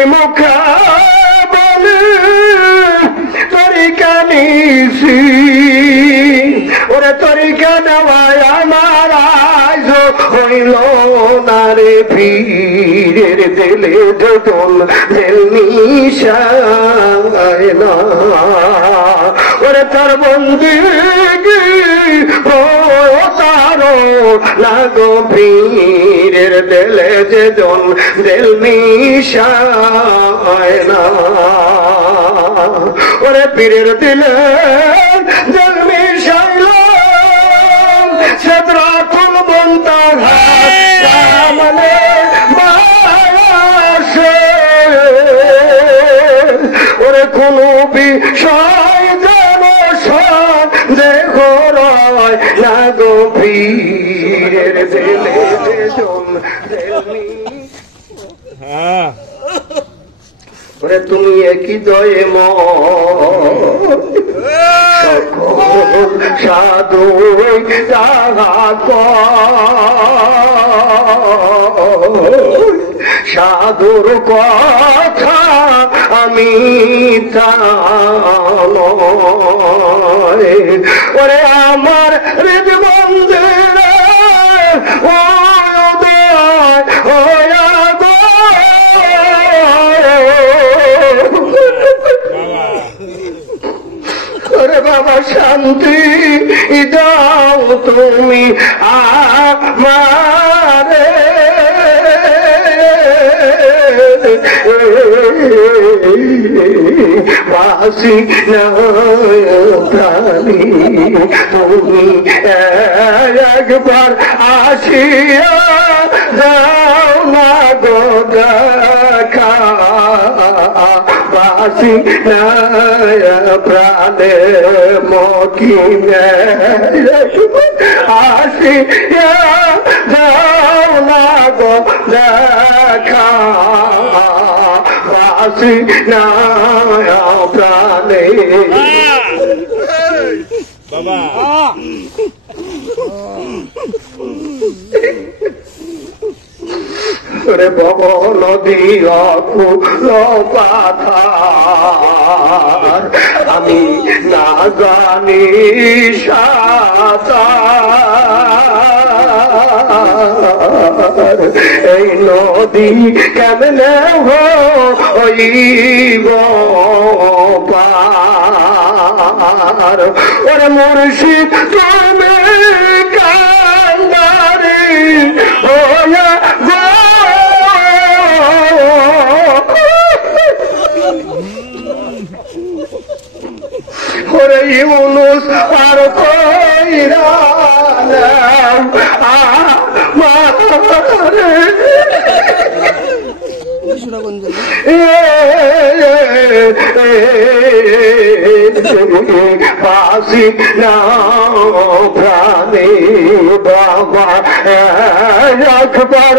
মুখা বলে তরিকা নিছি ওরে তরিকা নেওয়ায় আমার আজ হইল না রে পীরের দিলে যতন দিল নিশায় না ওরে তার বন্দিগি ও তারো লাগো পীরের দিলে যতন দিল নিশায় না ওরে পীরের দিলে দিল নিশায় সেদ্রাতুল মুনতাহা সামনে মাসে ওরে কোন বিষয় যেন সন্দেহ রয় না গভীরের দিলে ওরে তুমি একই দয়ে সকল সাধু সাধুর কথা আমি ওরে আমার হৃদ মন্দিরে ওরে বাবা শান্তি দাও তুমি আমারে বাসি প্রাণী তুমি একবার আসিয়া দাও না গো দেখা বাসি প্রাণে মকিনে আসিয়া দাও না গো দেখা বাসি প্রাণে বাবা রে ভব নদী অকুল পাথার আমি না জানি সাঁতার এই নদী কেমনে হইব পার ওরে মুর্শিদ তুমি কান্দারি হইয়া ওরে ইউনুস আর কইরা ফাঁসি না প্রাণী বাবা একবার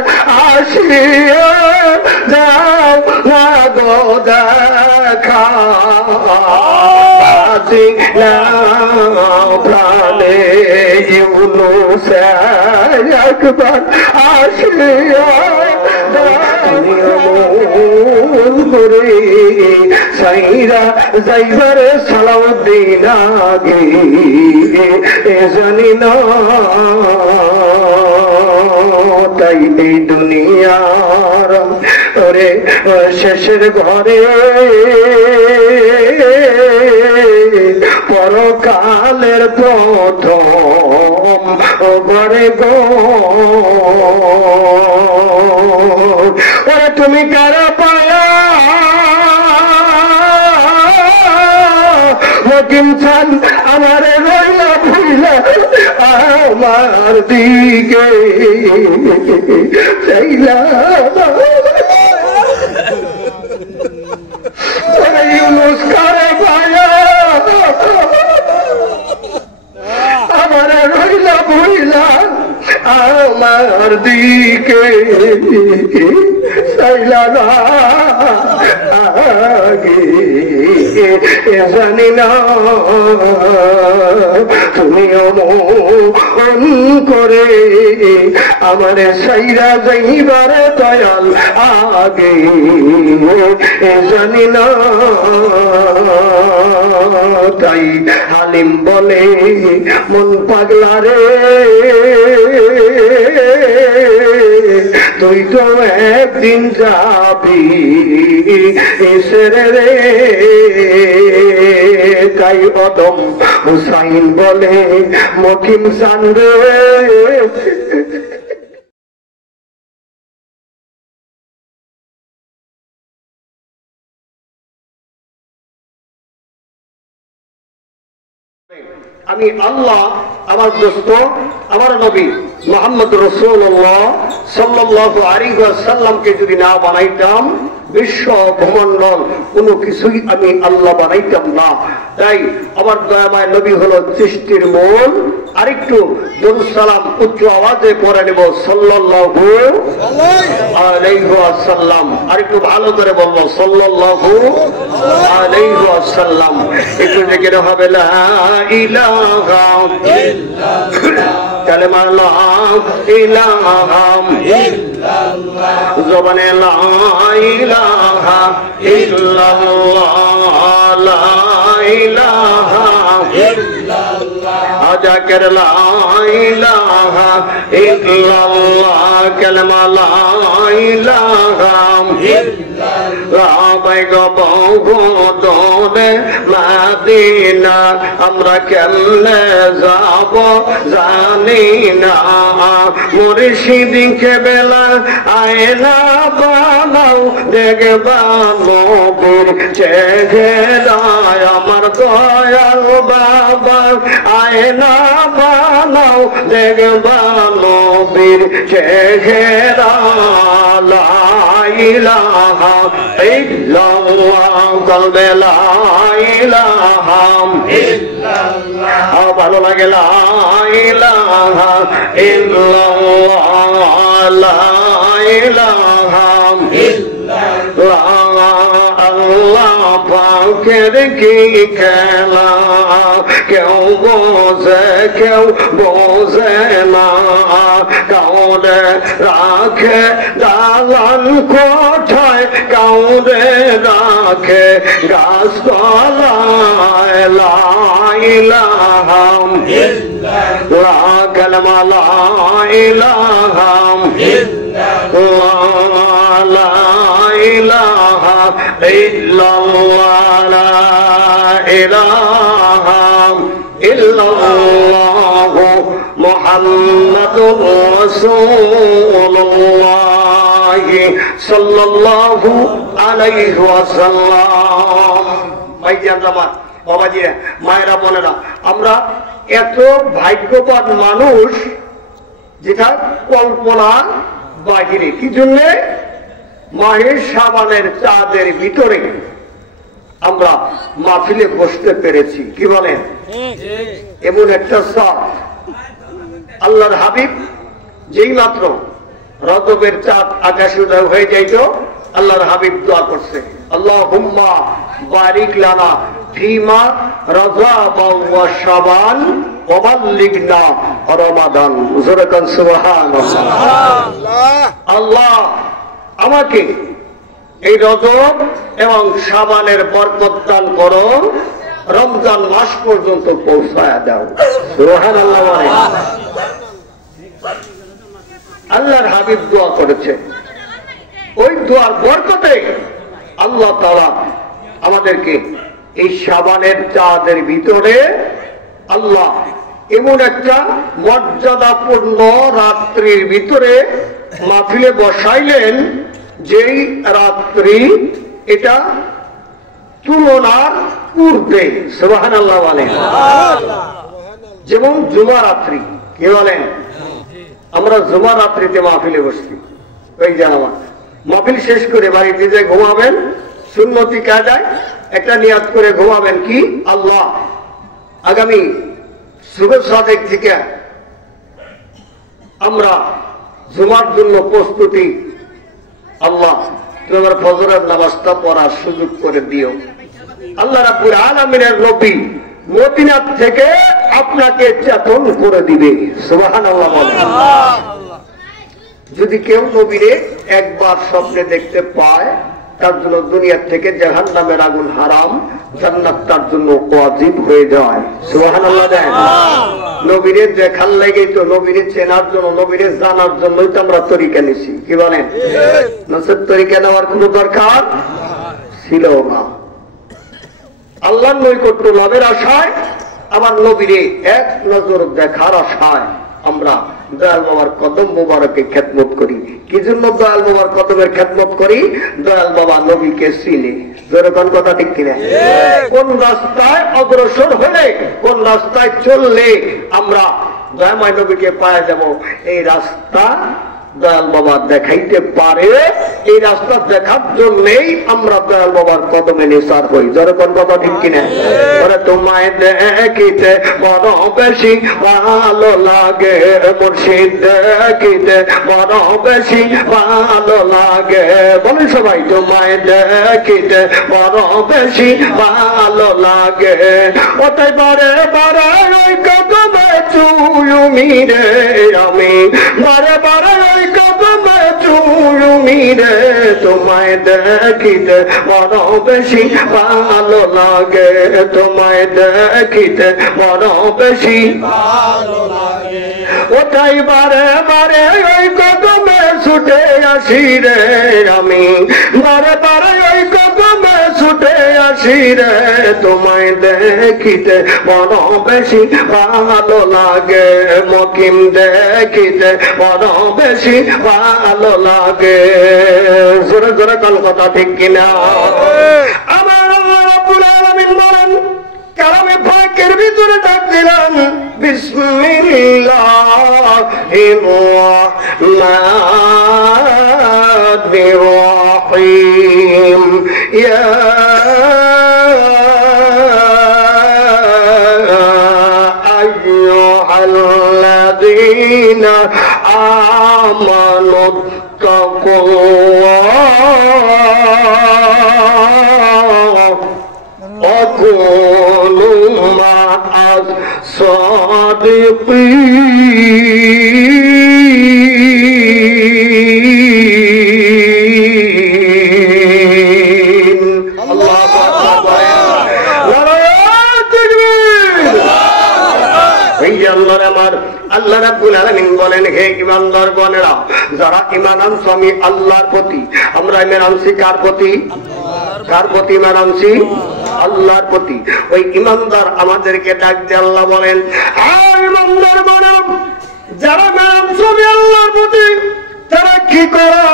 আসিয়া যাও না গো দেখা ফাঁসি না প্রাণে ইউনুস একবার আসিয়া করে সাইরা যাইবার সালাউদ্দিন আগে জানি না তাই এই দুনিয়ার ওরে শেষের ঘরে পরকালের প্রথম ঘরে গো ওরে তুমি কারা পায়া মকিমসান আমার রইলা ভুইলা আমার দিকে চাইলা ইউনুস কারা পায়া আমার রইলা ভুইলা আমার দিকে চাইলা না আগে জানি না তুমিও কেমন করে আমার সাইরা যাইবারে দয়াল আগে জানি না। তাই হালিম বলে মন পাগলা রে তুই তো একদিন যাবি রে। তাই অদম হুসাইন বলে মকিম চান রে আমি আল্লাহ আমার দোস্ত আমার নবী মুহাম্মদ রাসূলুল্লাহ সাল্লাল্লাহু আলাইহি ওয়াসাল্লামকে যদি না বানাইতাম বিশ্ব ভূমণ্ডল কোনো কিছুই আমি আল্লাহ বানাইতাম না। তাই আমার দয়াময় নবী হলো সৃষ্টির মূল। আরেকটু দরুদ সালাম উচ্চ আওয়াজে পড়ে নেব সাল্লাল্লাহু আলাইহি ওয়াসাল্লাম। আরেকটু ভালো করে বলবো সাল্লাল্লাহু আলাইহি ওয়াসাল্লাম। একটু জিকির হবে লা ইলাহা ইল্লাল্লাহ কালেমা লা ইলাহা ইল্লাল্লাহ জবানে লা ইলাহা ইল্লাল্লাহ লা ইলাহা ইল্লাল্লাহ আজাকের লা ইলাহা ইল্লাল্লাহ কালেমা লা ইলাহা ইল্লাল্লাহ মাদিনা আমরা কেমনে যাব জানি না। মুর্শিদকে বেলা আয়না বানাও দেখবা নবীর চেহারায় আমার দয়াল বাবা আয়না বানাও দেখবা নবীর চেহারা লা ইলাহা ইল্লাল্লাহ কলবে লা ইলাহা ইল্লাল্লাহ ভালো লাগে লা ইলাহা ইল্লাল্লাহ লা ইলাহা ইল্লাল্লাহ আল্লাহ পাকের কি খেলা কেউ বোঝে না কাউরে রাখে দালান কোঠায় কাউরে রাখে গাছতলায় লা ইলাহা ইল্লাল্লাহ কালেমা লা ইলাহা ইল্লাল্লাহ লা ইলাহা ইল্লাল্লাহ লা ইলাহা ইল্লাল্লাহ মুহাম্মাদুর রাসূলুল্লাহ সাল্লাল্লাহু আলাইহি ওয়াসাল্লাম। ভাইজান আমার বাবাজিরা মায়েরা বোনেরা আমরা এত ভাগ্যবান মানুষ যেটা কল্পনা বাহিরে। কি জন্য? মাহে শাবানের চাঁদের ভিতরে আমরা মাহফিলে বসতে পেরেছি। কি বলেন? এমন একটা চাঁদ আল্লাহর হাবিব যেই মাত্র রজবের চাঁদ আকাশে উদয় হয়ে যাইত আল্লাহর হাবিব দোয়া করছে আল্লাহুম্মা বারিক লানা ফিমা রজব ওয়া শাবান ওয়া বাল্লিগনা রমাদান। জোরে কান সুবহানাল্লাহ। আল্লাহ আমাকে এই রজব এবং শাবানের বরকত দান করো, রমজান মাস পর্যন্ত পৌঁছায়া দাও। সুবহানাল্লাহ। আল্লাহর হাবিব দোয়া করেছে, ওই দোয়ার বরকতে আল্লাহ তাআলা আমাদেরকে এই শাবানের চাঁদের ভিতরে আল্লাহ এমন একটা মর্যাদাপূর্ণ রাত্রির ভিতরে মাহফিলে বসাইলেন যেই রাত্রি এটা তুলনার ঊর্ধ্বে। সুবহানাল্লাহ বলেন। যেমন জুমা রাত্রি। কি বলেন? আমরা জুমা রাত্রিতে মাহফিলে বসছি। ওই জানামা মাহফিল শেষ করে বাড়িতে যে ঘুমাবেন সুন্নতি কায়দায় একটা নিয়াত করে ঘুমাবেন কি আল্লাহ আগামী সুবহ সাদেক থেকে আমরা জুমার জন্য প্রস্তুতি, আল্লাহ তুমি আমার ফজরের নামাজটা পড়ার সুযোগ করে দিও। আল্লাহ রাব্বুল আলামিনের নবী মদিনা থেকে আপনাকে চেতন করে দিবে। সুবহানাল্লাহ বলেন। যদি কেউ নবীরে একবার স্বপ্নে দেখতে পায় তার জন্য দুনিয়া থেকে জাহান্নামের আগুন হারাম, জান্নাত তার জন্য ওয়াজিব হয়ে যায়। সুবহানাল্লাহ দেন। নবীরে দেখার লাগেই তো, নবীরে চেনার জন্য, নবীরে জানার জন্যই তো আমরা তরিকা নিছি। কি বলেন? নসের তরিকা নেওয়ার কোন দরকার ছিল না। আল্লাহর নৈকট্য লাভের আশায়, আমার নবীরে এক নজর দেখার আশায় আমরা দয়াল বাবার কদম মুবারকে খেদমত করি। কি জন্য দয়াল বাবার কদমের খেদমত করি? দয়াল বাবা নবীকে চিনে। যেরকম কথা ঠিক কিনা? কোন রাস্তায় অগ্রসর হলে, কোন রাস্তায় চললে আমরা দয়াময় নবীকে পাওয়া যাব, এই রাস্তা দয়াল বাবা দেখাইতে পারে। এই রাস্তা দেখার জন্যই আমরা দয়াল বাবার কদমে নিসার হই। যেরকম কথা ঠিক কিনা? তোমায় দেখিতে বড় বেশি ভালো লাগে, মুর্শিদ দেখিতে বড় বেশি ভালো লাগে। বলে সবাই, তোমায় দেখিতে বড় বেশি ভালো লাগে। ওটাই বারে বারে ওই কদমে চুলুমি রে আমি, বারে বারে ওই কদমে চুলুমি রে। তোমায় দেখিতে বড় বেশি ভালো লাগে, তোমায় দেখিতে বড় বেশি ভালো লাগে। ওটাই বারে বারে ওই কদমে ছুটে আসি রে আমি, বারে বারে ওই কদমে ছুটে আসি রে। তোমায় দেখিতে বড় বেশি ভালো লাগে, মকিম দেখিতে বড় বেশি ভালো লাগে। জোরে জোরে কাল কথা ঠিক কিনা? আমার রব্বুল আলামিন বলেন, কালামে পাকের ভিতরে ডাক দিলাম, বিসমিল্লাহির রাহমানির রাহিম। ইয়া আইয়ুহাল্লাযীনা আমানু তাকুল্লাহ وكونوا مع الصادقين। الله أكبر। আল্লাহ রাব্বুল আলামিন বলেন, হে ঈমানদার গণেরা, যারা ঈমান আনছো আমি আল্লাহর প্রতি। আমরা ঈমান আনছি কার প্রতি? কার প্রতি ঈমান আনছি? আল্লাহর প্রতি। ওই ঈমানদার আমাদেরকে ডাক দিয়ে আল্লাহ বলেন, আর ঈমানদার গণেরা, যারা ঈমান আনছো আমি আল্লাহর প্রতি, তারা কি করো?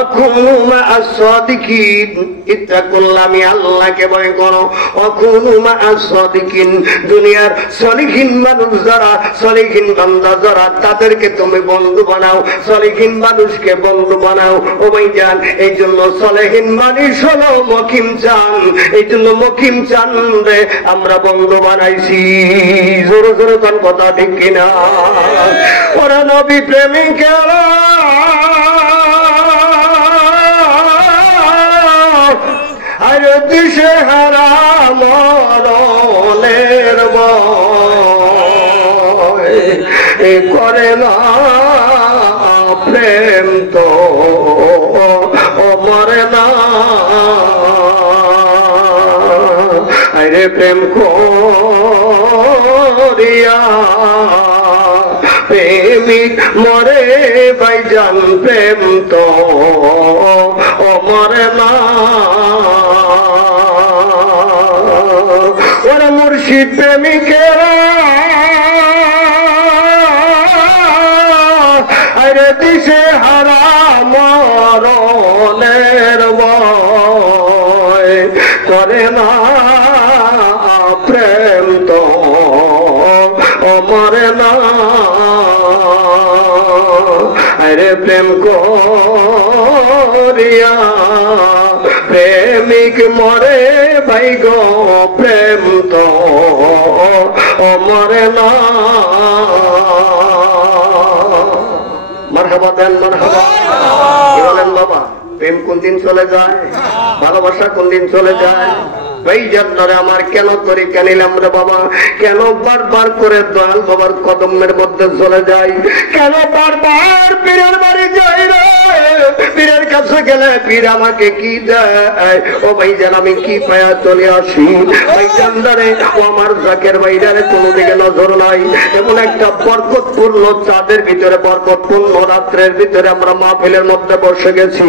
অকুনু মা আস-সাদিকিন, ইত্তাকুল্লাহ, আমি আল্লাহকে ভয় করো। অকুনু মা আস-সাদিকিন, দুনিয়ার সলিহিন মানুষ যারা, সলিহিন বান্দা যারা, তাদেরকে তুমি বন্ধু বানাও, সলিহিন মানুষকে বন্ধু বানাও। ও ভাইজান, এই জন্য সলিহিন মানুষ হলো মকিম চান, এই জন্য মকিম চান রে আমরা বন্ধু বানাইছি। জোরে জোরে কোন কথা ঠিক কিনা? ওরা নবী প্রেমিকেরা আর দিশে হারা মরণের ভয় করে না প্রেম তো মরে না। আরে প্রেম করিয়া প্রেমিক মরে ভাইজান, প্রেম তো মরে না। ওরে মুর্শিদ প্রেমিকেরা আরে দিশে হারা মরণের ভয় করে না প্রেম তো মরে না। আরে প্রেম করিয়া প্রেমিক মরে ভাই গো, প্রেম তো মরে না। মারহাবা দেন, মারহাবা। কি বলেন বাবা? প্রেম কোন দিন চলে যায়? ভালোবাসা কোন দিন চলে যায়? ভাই জান্নারে আমার কেন তরিকা নিলাম রে বাবা, কেন বারবার করে দয়াল বাবার কদমের মধ্যে চলে যাই, কেন বারবার পীরের বাড়ি যাই রে, পীরের কাছে গেলে পীর আমাকে কি দেয়, ও ভাই জান আমি কি পায়া চলে আসি। ভাই জান্নারে ও আমার জাকের ভাইরারে কোনো দিকে নজর নাই, এমন একটা বরকতপূর্ণ চাঁদের ভিতরে, বরকতপূর্ণ রাত্রের ভিতরে আমরা মাহফিলের মধ্যে বসে গেছি,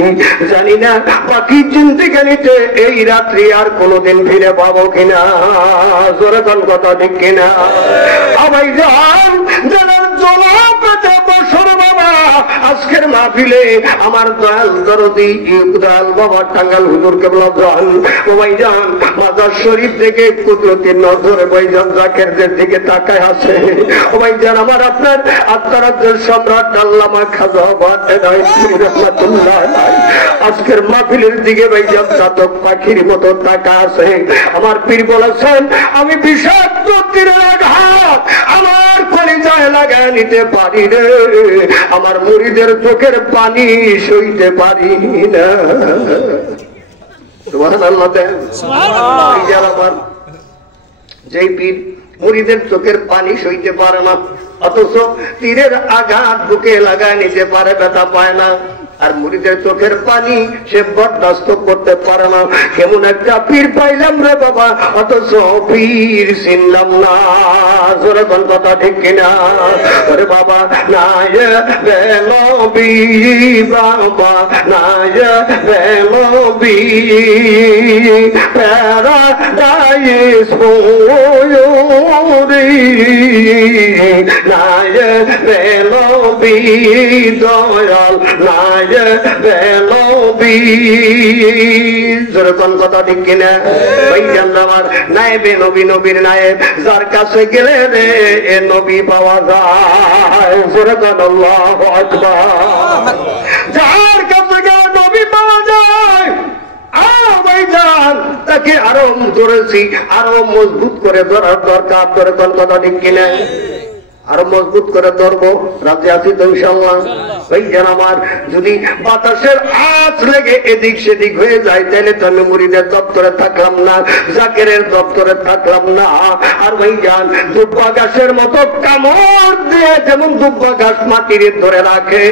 জানি না বাকি জিন্দেগানিতে এই রাত্রি আর কোনোদিন ফিরে পাবো কিনা, জোরে কোন কথা ঠিক কিনা। ভাই যান যারা জলা পেতে বসর বাবা, আজকের মাহফিলে আমার দয়াল দরদি দয়াল বাবা টাঙ্গাল হুজুর কেবলা যান, ও ভাই যান মাজার শরীফ থেকে কুদরতির নজরে ভাইজান জাকেরদের দিকে তাকায় আছে। ও ভাই যান আমার আপনার আত্মারাজ্যের সম্রাট আল্লামা খাজা রহমাতুল্লাহ আজকের মাহফিলের দিকে ভাইজান চাতক পাখির মতো তাকা আছে। আমার পীর বলেছেন আমি বিষাক্ত তীরের আঘাত আমার কলিজায় লাগায় নিতে পারি রে, আমার মুরিদের চোখের পানি সইতে পারি না। সুবহানাল্লাহ দেন। সুবহানাল্লাহ। যেই পীর মুরিদের চোখের পানি সইতে পারে না, অথচ তীরের আঘাত বুকে লাগায় নিতে পারে, ব্যথা পায় না, আর মুরিদের চোখের পানি সে বরদাস্ত করতে পারে না। কেমন একটা পীর পাইলাম রে বাবা, অথচ পীর চিনলাম না, জোরে কোন কথা ঠিক কিনা। আরে বাবা নাই বেলবি বাবা নাই বেলবি প্যারাডাইস ওরে নাই বেলবি দয়াল নাই বেলবি, জোরে কোন কথা ঠিক কিনা। ওই জান আমার নায়েবে নবী, নবীর নায়েব যার কাছে গেলে রে এ নবী পাওয়া যায়, জোরে কোন আল্লাহু আকবার। যার কাছে গেলে নবী পাওয়া যায়, তাকে আরো ধরেছি, আরো মজবুত করে ধরার দরকার, ধরে কোন কথা ঠিক কিনা। আরো মজবুত করে ধরবো, রাতে আছি তো ইনশাআল্লাহ। ওই যেন আমার যদি বাতাসের আঁচ লেগে এদিক সেদিক হয়ে যায়, তাহলে তো আমি মুরিদের দপ্তরে থাকলাম না, জাকেরের দপ্তরে থাকলাম না। আর ভাই যান দুব্বা গাছের মতো কামড় দিয়ে যেমন দুব্বা গাছ মাটির ধরে রাখে,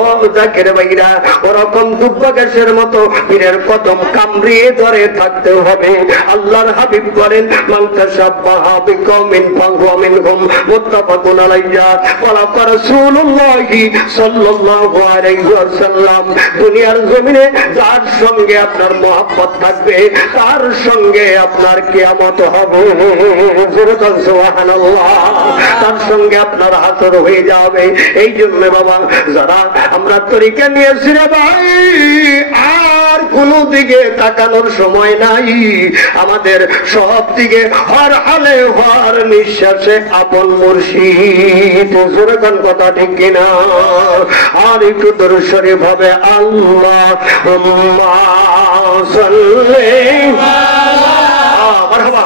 ও জাকের ভাইরা ওরকম দুব্বা গাছের মতো পীরের কদম কামড়িয়ে ধরে থাকতে হবে। আল্লাহর হাবিব বলেন মান তাশাব্বাহা বিকওমিন ফাহুয়া মিনহুম, মুত্তাফাকুন আলাইহি। ওয়া রাসূলুল্লাহি সাল্লাল্লাহু আলাইহি ওয়াসাল্লাম দুনিয়ার জমিনে যার সঙ্গে আপনার মহব্বত থাকবে, তার সঙ্গে আপনার কিয়ামত হবে, সুবহানাল্লাহ, তার সঙ্গে আপনার হাসর হয়ে যাবে। এই জন্য বাবা যারা আমরা তরিকা নিয়েছি রে ভাই, আর কোন দিকে তাকানোর সময় নাই, আমাদের সব দিকে হর হালে হর নিঃশ্বাসে আপন মুর্শিদ, জোরে কোন কথা ঠিক কিনা। আর একটু দরুদ ভাবে আল্লাহুম্মা সাল্লি মারহাবা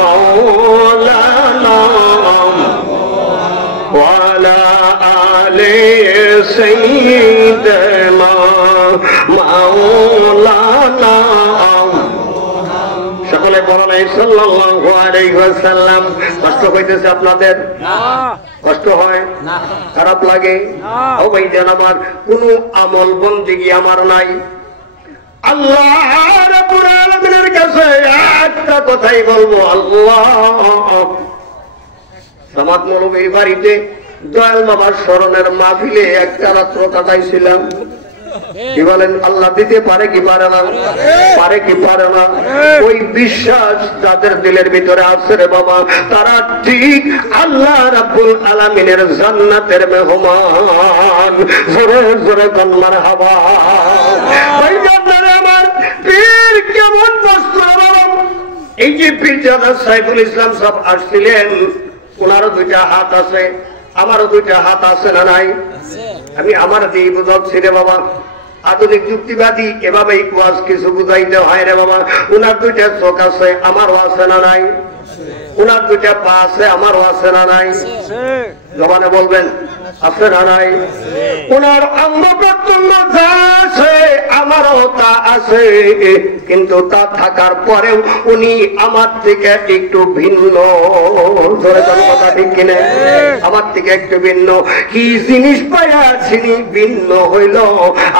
মাওলানা ওয়া আলা আলি সাইয়্যিদিনা মাওলানা, সকলে বলেন সাল্লাল্লাহু আলাইহি ওয়াসাল্লাম। কষ্ট হইতেছে আপনাদের? কষ্ট হয়? খারাপ লাগে? ও ভাই জান আমার কোন আমল বন্দেগী আমার নাই, আল্লাহ রাব্বুল আলামিনের কাছে একটা কথাই বলবো, আল্লাহ। সামাদ মৌলভীর বাড়িতে দয়াল বাবার স্মরণের মাহফিলে একটা রাত্র কাটাইছিলাম। কি বলেন? আল্লাহ দিতে পারে কি পারে না? পারে কি পারে না? ওই বিশ্বাস যাদের দিলের ভিতরে আছে রে বাবা, তারা ঠিক আল্লাহ রাব্বুল আলামিনের জান্নাতের মেহমান। জোরে জোরে কোন মারহাবা। ভাই জান্নাতে আমার পীর কেমন বস্তু বাবা। এই যে পীরজাদা সাইফুল ইসলাম সব আসছিলেন, ওনারও দুইটা হাত আছে, আমারও দুইটা হাত আছে না নাই? আমি আমার দিয়ে বুঝাচ্ছি রে বাবা। আধুনিক যুক্তিবাদী এভাবে ওয়াজ কিছু বুঝাইতে হয় রে বাবা। উনার দুইটা চোখ আছে, আমারও আছে না নাই? উনার দুইটা পা আছে, আমারও আছে না নাই? জবানে বলবেন আছে না নাই? উনার অঙ্গ প্রত্যঙ্গ যা আছে আমারও ক্ষমতা আছে, কিন্তু তা থাকার পরেও উনি আমার থেকে একটু ভিন্ন। ধরে কোন কথা ঠিক কিনা? আমার থেকে একটু ভিন্ন। কি জিনিস পায়া তিনি ভিন্ন হইল,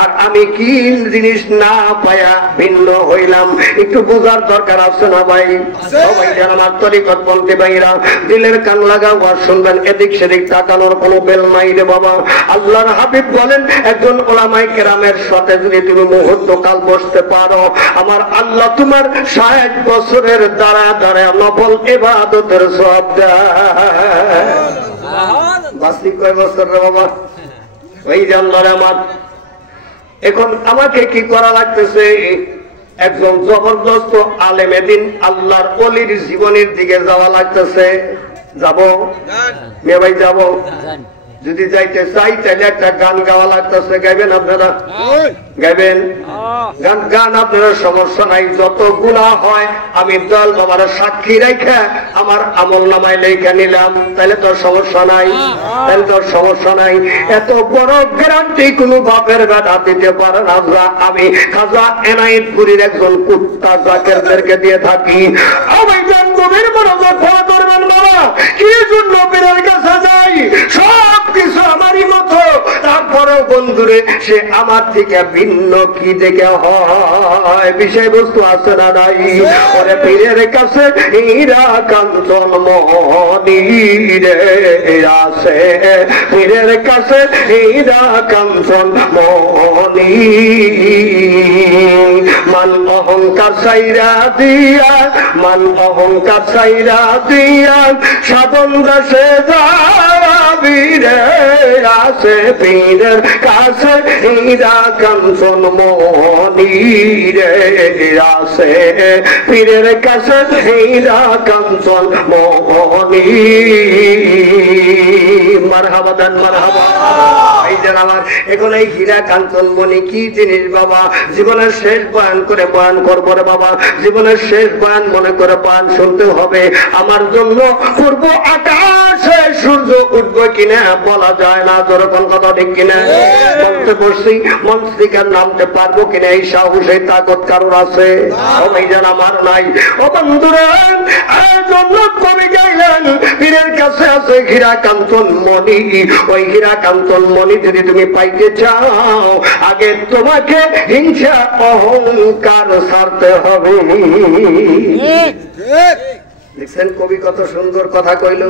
আর আমি কি জিনিস না পায়া ভিন্ন হইলাম, একটু বোঝার দরকার আছে না ভাই? সবাই যেন আমার তরিকত বলতে ভাইরা দিলের কান লাগাও আর শুনবেন, এদিক সেদিক তাকানোর কোনো বেল নাই রে বাবা। আল্লাহর হাবিব বলেন, একজন ওলামায়ে কেরামের সাথে যদি তুমি মুহূর্ত কাল বসতে পারো, আমার আল্লাহ তোমার 60 বছরের দ্বারা দ্বারা নফল ইবাদতের সওয়াব দেয়। বাসি কয় বছর রে বাবা? ওই জানলার আমার। এখন আমাকে কি করা লাগতেছে? একজন জবরদস্ত আলেমে দিন আল্লাহর ওলির জীবনের দিকে যাওয়া লাগতেছে। যাবো মেয়ে ভাই, যাবো। যদি যাইতে চাই তাহলে একটা গান গাওয়া লাগতেছে। গাইবেন আপনারা? গাইবেন গান? গান আপনারা সমস্যা নাই। যত গুনাহ হয় আমি দল বাবার সাক্ষী রেখে আমার আমল নামায় লেখা নিলাম, তাহলে তোর সমস্যা নাই, তাহলে তোর সমস্যা নাই। এত বড় গ্যারান্টি কোন বাপের বেটা দিতে পারে না। আমি খাজা এনায়েতপুরীর একজন কুত্তা জাকেরদেরকে দিয়ে থাকি। আমি গান গভীর মনোযোগ ফলো করবেন বাবা। কি জন্য পীরের কাছে যাই? সব কিছু আমারই মতো, তারপরেও বন্ধুরে সে আমার থেকে ভিন্ন কি দেখে হয়? বিষয়বস্তু আছে না নাই? ওরে পীরের কাছে হীরা কাঞ্চন মণি রে আছে, পীরের কাছে হীরা কাঞ্চন মণি। মান অহংকার সাইরা দিয়া, মান অহংকার সাইরা দিয়া সাধন দাসে যাবি রে আছে, পীরের কাছে হীরা কাঞ্চন মণি রে আছে, পীরের কাছে হীরা কাঞ্চন মণি। মারহাবা দেন, মারহাবা। এই যে আমার এখন এই হীরা কাঞ্চন মণি কি জিনিস বাবা? জীবনের শেষ বয়ান করে বয়ান করবো রে বাবা। জীবনের শেষ বয়ান মনে করে বয়ান শুনতে হবে। আমার জন্য পূর্ব আকাশে সূর্য উঠবো কিনা বলা যায় না। যেরকম কথা ঠিক কিনা? বলতে বসছি, মঞ্চ থেকে নামতে পারবো কিনা এই সাহস এই তাকত কারোর আছে? সবাই যেন আমার নাই। ও বন্ধুরা, জন্য কবি গাইলেন পীরের কাছে আছে হীরা কাঞ্চন মণি। ওই হীরা কাঞ্চন মণি যদি তুমি পাইতে চাও, আগে তোমাকে হিংসা অহংকার ছাড়তে হবে। দেখছেন কবি কত সুন্দর কথা কইল?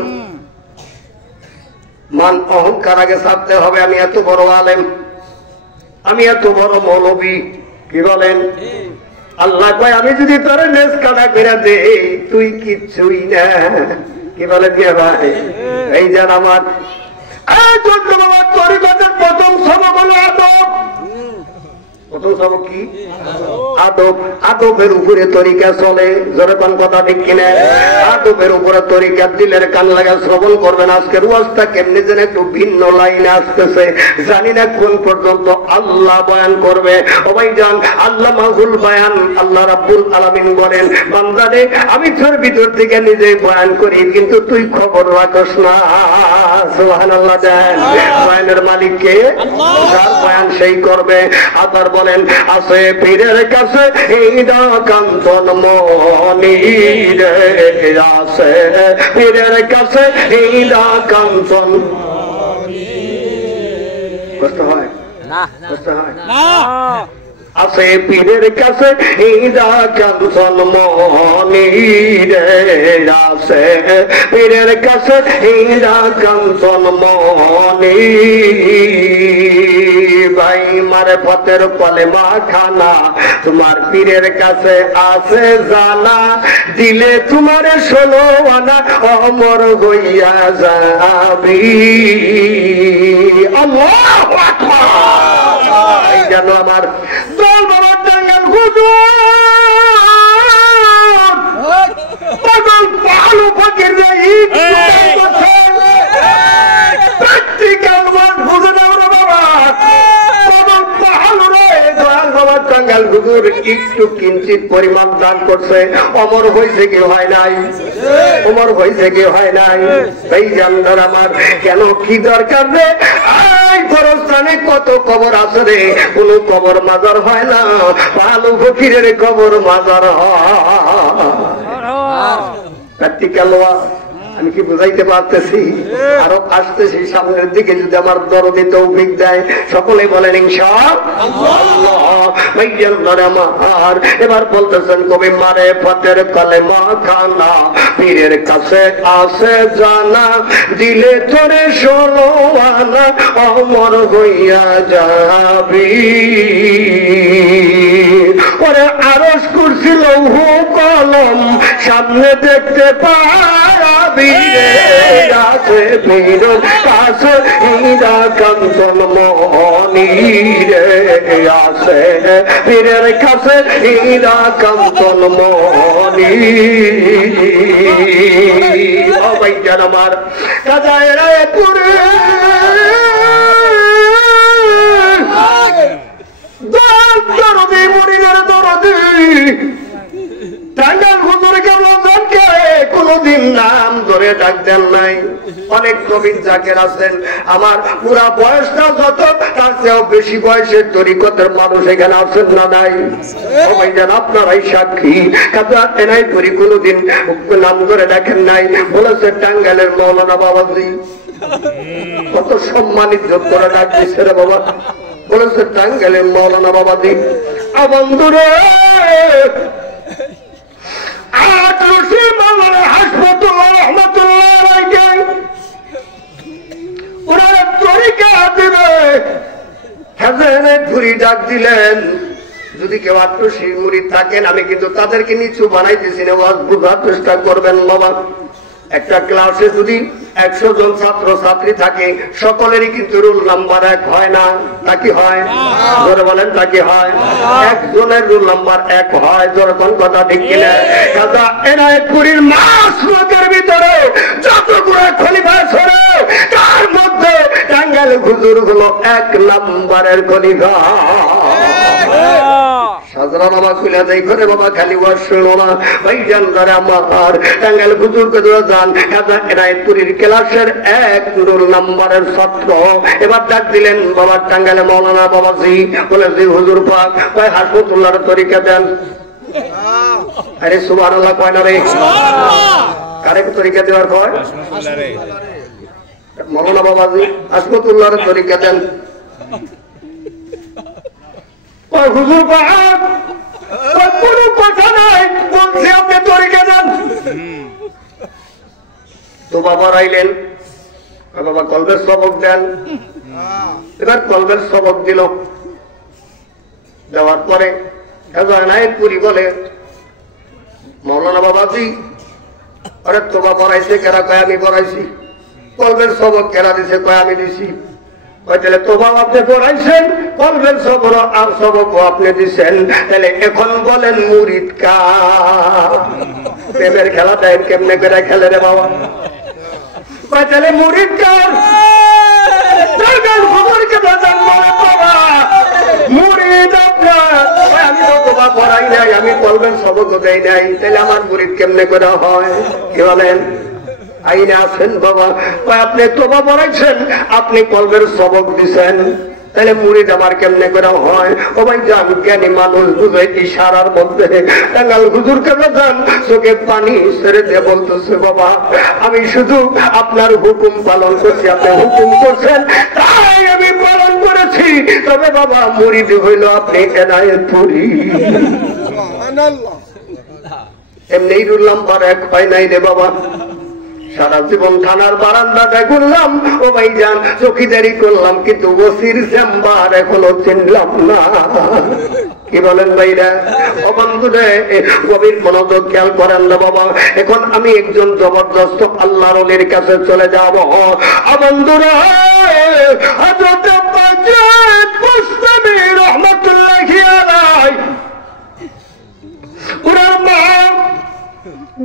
মান অহংকার আগে ছাড়তে হবে। আমি এত বড় আলেম, আমি এত বড় মৌলবী, কি বলেন? আল্লাহ কয় আমি যদি তোর নেস কাটা করে দে তুই কিচ্ছুই না। কি বলে দিয়ে ভাই? এই যান আমার তরিকতের প্রথম সবক হলো আদব। প্রথম সবক কি? আদব। আদবের উপরে তরিকা চলে। যেরকম কথা ঠিক কিনা? আদবের উপরে তরিকা দিলের কান লাগা শ্রবণ করবেন। আজকের ওয়াজটা কেমনি যেন একটু ভিন্ন লাইনে আসতেছে, জানি না কোন পর্যন্ত আল্লাহ বয়ান করবে। ও ভাইজান, আল্লাহ মাহুল বয়ান আল্লাহ রাব্বুল আলামিন বলেন, বান্দারে আমি তোর ভিতর থেকে নিজেই বয়ান করি, কিন্তু তুই খবর রাখস না। সুবহানাল্লাহ। দেন বয়ানের মালিক কে? যার বয়ান সেই করবে। আবার বলেন, আছে পীরের কাছে হীরা কাঞ্চন মণি রে আছে, পীরের কাছে হীরা কাঞ্চন। কষ্ট হয় না? কষ্ট হয় না? আছে পীরের কাছে হীরা কাঞ্চন মণি রে আছে, পীরের কাছে হীরা কাঞ্চন মণি। ভাই মারে পথের কলেমা খানা তোমার পীরের কাছে আছে জানা, দিলে তোমার 16 আনা অমর হইয়া যাবি। আল্লাহু আকবার। এই যেন আমার দল বাবার টাঙ্গাল হুজুর পাগল পালু ফকির প্র্যাকটিক্যাল ওয়ার্ড বুঝে নাও রে বাবা। পাগল পালু রে দয়াল বাবার টাঙ্গাল টাঙ্গাইল হুজুর একটু কিঞ্চিত পরিমাণ দান করছে, অমর হয়েছে কি হয় নাই? অমর হয়েছে কি হয় নাই? এই জানদার আমার কেন কি দরকার রে? গোরস্থানে কত কবর আছে রে, কোন কবর মাজার হয় না, ভালো ফকিরের কবর মাজার হয়। আমি কি বুঝাইতে পারতেছি? আরো আসতেছি সামনের দিকে, যদি আমার দরদে তৌফিক দেয় সকলে বলেন ইনশাআল্লাহ। এবার বলতেছেন কবি মারে ফতের কলেমা খানা, পীরের কাছে আসে জানা, দিলে তোরে 16 আনা, অমর হইয়া যাবি। ওরে আরশ কুরসি লৌহ কলম সামনে দেখতে পাবি রে, আছে পীরের কাছে হীরা কাঞ্চন মণি রে, আছে পীরের কাছে হীরা কাঞ্চন মণি। ও ভাইজান আমার কাজায় রায়পুরে দরদি মুরিদের দরদি টাঙ্গাইল হুজুর কেমনকে কোনদিন নাম ধরে ডাক দেন নাই। অনেক নবীন জাকের আছেন, আমার পুরা বয়সটা যত তার চেয়েও বেশি বয়সের তরিকতের মানুষ এখানে আছেন না নাই? সবাই যেন আপনারাই সাক্ষী। কাজা এনাই করি কোনদিন নাম ধরে ডাকেন নাই। বলেছে টাঙ্গাইলের মৌলানা বাবাজি, কত সম্মানিত করে ডাক দিচ্ছে রে বাবা। বলেছে টাঙ্গাইলের মৌলানা বাবাজি, বন্ধুরে হাসপাতাল রহমতুল্লাহ ওরা তরিকা দিবে ঘুরি ডাক দিলেন। যদি কেউ আত্মশী মুরিদ থাকেন, আমি কিন্তু তাদেরকে নিচু বানাইতেছি না, বোঝার চেষ্টা করবেন বাবা। একটা ক্লাসে যদি 100 জন ছাত্র ছাত্রী থাকে, সকলেরই কিন্তু রোল নাম্বার 1 হয় না, তা কি হয়? ধরে বলেন তা কি হয়? একজনের রোল নাম্বার 1 হয়। যখন কথা ঠিক কিনা? কাজা এনায়েতপুরীর মাস লোকের ভিতরে যতগুলো খলিফা ছিল, তার মধ্যে টাঙ্গাইল হুজুর হলো 1 নাম্বারের খলিফা। সাজরা বাবা খুলে দেয় করে বাবা, খালি ওয়াজ শুনো না ভাই জান ধরে আমার টাঙ্গাইল হুজুরকে ধরে যান। এনায়েতপুরীর ক্লাসের 1 রোল নাম্বারের ছাত্র এবার ডাক দিলেন বাবা টাঙ্গাইলে মৌলানা বাবাজি। বলে জি হুজুর পাক, ভাই হাসপাতুল্লাহর তরিকা দেন। আরে সুবহানাল্লাহ কয় না রে? কারে তরিকা দেওয়ার কয়? মৌলানা বাবাজি হাসপাতুল্লাহর তরিকা দেন। হুজুর পাক কোন কথা নাই, বলছি আপনি তরিকা দেন। তো বাবা রাইলেন, বাবা কলবের সবক দেন। এবার কলবের সবক দিল। দেওয়ার পরে এনায়েতপুরী বলে, মৌলানা বাবাজি আরে তোবা পড়াইছে কেরা? কয় আমি পড়াইছি। কলবের সবক কেরা দিছে? কয় আমি দিছি। তাহলে তোবা আপনি পড়াইছেন, কলবের সবকও আপনি দিচ্ছেন, তাহলে এখন বলেন মুরিদ কার? প্রেমের খেলা দেন কেমনে করে খেলে রে বাবা? তাহলে মুরিদ কার? মুরিদ আপনার। আমি তো তোবা পড়াই নাই, আমি কলবের সবকও দেই নাই, তাহলে আমার মুরিদ কেমনে করে হয়? কি বলেন? আইনে আছেন বাবা। আপনি তোবা পড়াইছেন, আপনি কলবের সবক দিছেন, তাহলে মুরিদ আমার কেমনে করে হয়? ও ভাই জান, জ্ঞানী মানুষ বুঝে ইশারার মধ্যে টাঙ্গাইল হুজুর কেমন যান চোখে পানি ছেড়ে দিয়ে বলতেছে, বাবা আমি শুধু আপনার হুকুম পালন করছি, আপনি হুকুম করছেন তাই আমি পালন করেছি। তবে বাবা মুরিদ হইল আপনি এনায়েতপুরী। এমনি রুল নাম্বার 1 হয় নাই রে বাবা। সারা জীবন থানার বারান্দাটায় ঘুরলাম, ও ভাই যান চৌকিদারি করলাম, কিন্তু ওসির চেম্বার এখনো চিনলাম না। কি বলেন ভাইরা? ও বন্ধুরে গভীর মনোযোগ খেয়াল করেন না বাবা। এখন আমি একজন জবরদস্ত আল্লাহর ওলির কাছে চলে যাব। ও বন্ধুরা, হযরত বাজেদ বুস্তামি রাহমাতুল্লাহি আলাইহি ওনার মা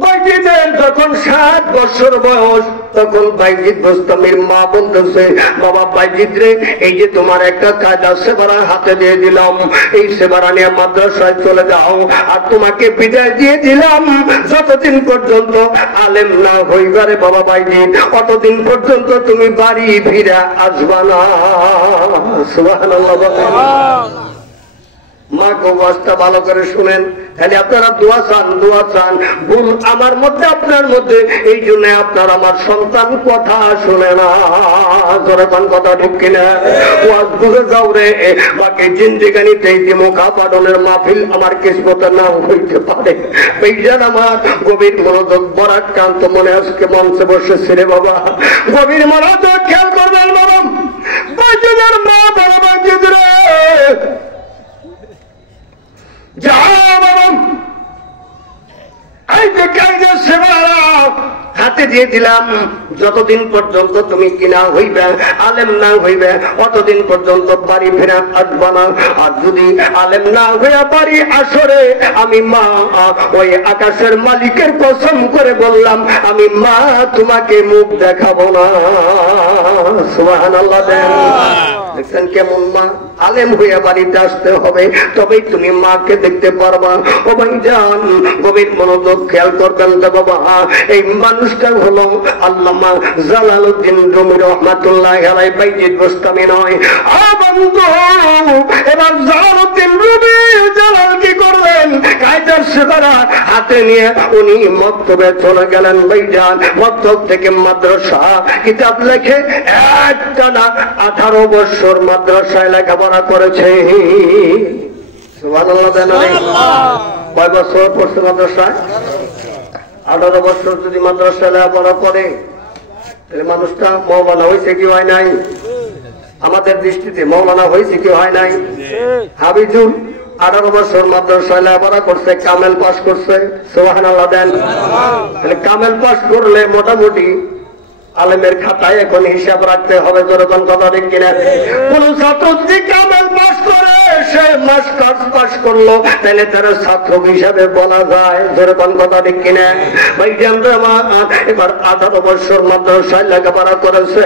বাজেদের যখন 7 বছর বয়স। তখন বাইজিদ বোস্তামির মা বলতেছে, বাবা বাইজিদ রে, এই যে তোমার একটা কায়দা সেবারা হাতে দিয়ে দিলাম, এই সেবারা নিয়ে মাদ্রাসায় চলে যাও, আর তোমাকে বিদায় দিয়ে দিলাম, যতদিন পর্যন্ত আলেম না হইবারে বাবা বাইজিদ, অতদিন পর্যন্ত তুমি বাড়ি ফিরে আসবা না। সুবহানাল্লাহ। মা অবস্থা ভালো করে শুনেন, খালি আপনারা দোয়া চান ভুল আমার মধ্যে আপনার মধ্যে, এই জন্য আপনার আমার সন্তান কথা শুনে না। যখন কথা ঠিক কিনা ওয়াজ বুঝে যাও রে, বাকি জিন্দিগানিতে যে মুখা পাডনের মাহফিল আমার কিসমতে না হইতে পারে। এইজন আমার গভীর মনোযোগ বরাক্রান্ত মনে আজকে মঞ্চে বসেছে রে বাবা, গভীর মনোযোগ খেয়াল করবেন বাবা। বাচ্চাদের মা বাবা বাচ্চাদ রে, যা বাবা এই যে কায়দা সেবারা হাতে দিয়ে দিলাম, যতদিন পর্যন্ত তুমি কিনা হইবে আলেম না হইবে অতদিন পর্যন্ত বাড়ি ফেরা আসবা না। আর যদি আলেম না হইয়া বাড়ি আসরে, আমি মা ওই আকাশের মালিকের কসম করে বললাম, আমি মা তোমাকে মুখ দেখাবো না। সুবহানাল্লাহ। দেখছেন কেমন মা? আলেম হইয়া বাড়িতে আসতে হবে, তবেই তুমি মাকে দেখতে পারবা। ও ভাই যান, গভীর মনোযোগ খেয়াল করবেন বাবা। এই মানুষটা হলো আল্লামা জালালউদ্দিন রুমি রহমাতুল্লাহি আলাইহি, বাইজিদ বোস্তামি নয়। এবার জালালউদ্দিন রুমি জালাল কি করলেন? কায়দার সেবারা হাতে নিয়ে উনি মক্তবে চলে গেলেন। ভাইজান, মক্তব থেকে মাদ্রাসা কিতাব লেখে একটানা 18 বছর মাদ্রাসায় লেখাপড়া করেছে। সুবহানাল্লাহ। কয় বছর পড়ছে মাদ্রাসায়? 18 বছর যদি মাদ্রাসায় লেখাপড়া করে, তাহলে মানুষটা মৌলানা হয়েছে কি হয় নাই? আমাদের দৃষ্টিতে মৌলানা হয়েছে কি হয় নাই? হাবিজুল 18 বছর মাদ্রাসায় লেখাপড়া করছে, কামেল পাস করছে। সুবহানাল্লাহ দেন। তাহলে কামেল পাস করলে মোটামুটি আলেমের খাতায় এখন হিসাব রাখতে হবে। যখন কথা ঠিক কিনা? কোন ছাত্র যদি কামেল পাস করে, সে মাস্টার্স পাস করলো, তাহলে তারা ছাত্র হিসাবে বলা যায়। যখন কথা ঠিক কিনা? ভাই এবার 18 বছর মাদ্রাসায় লেখাপড়া করেছে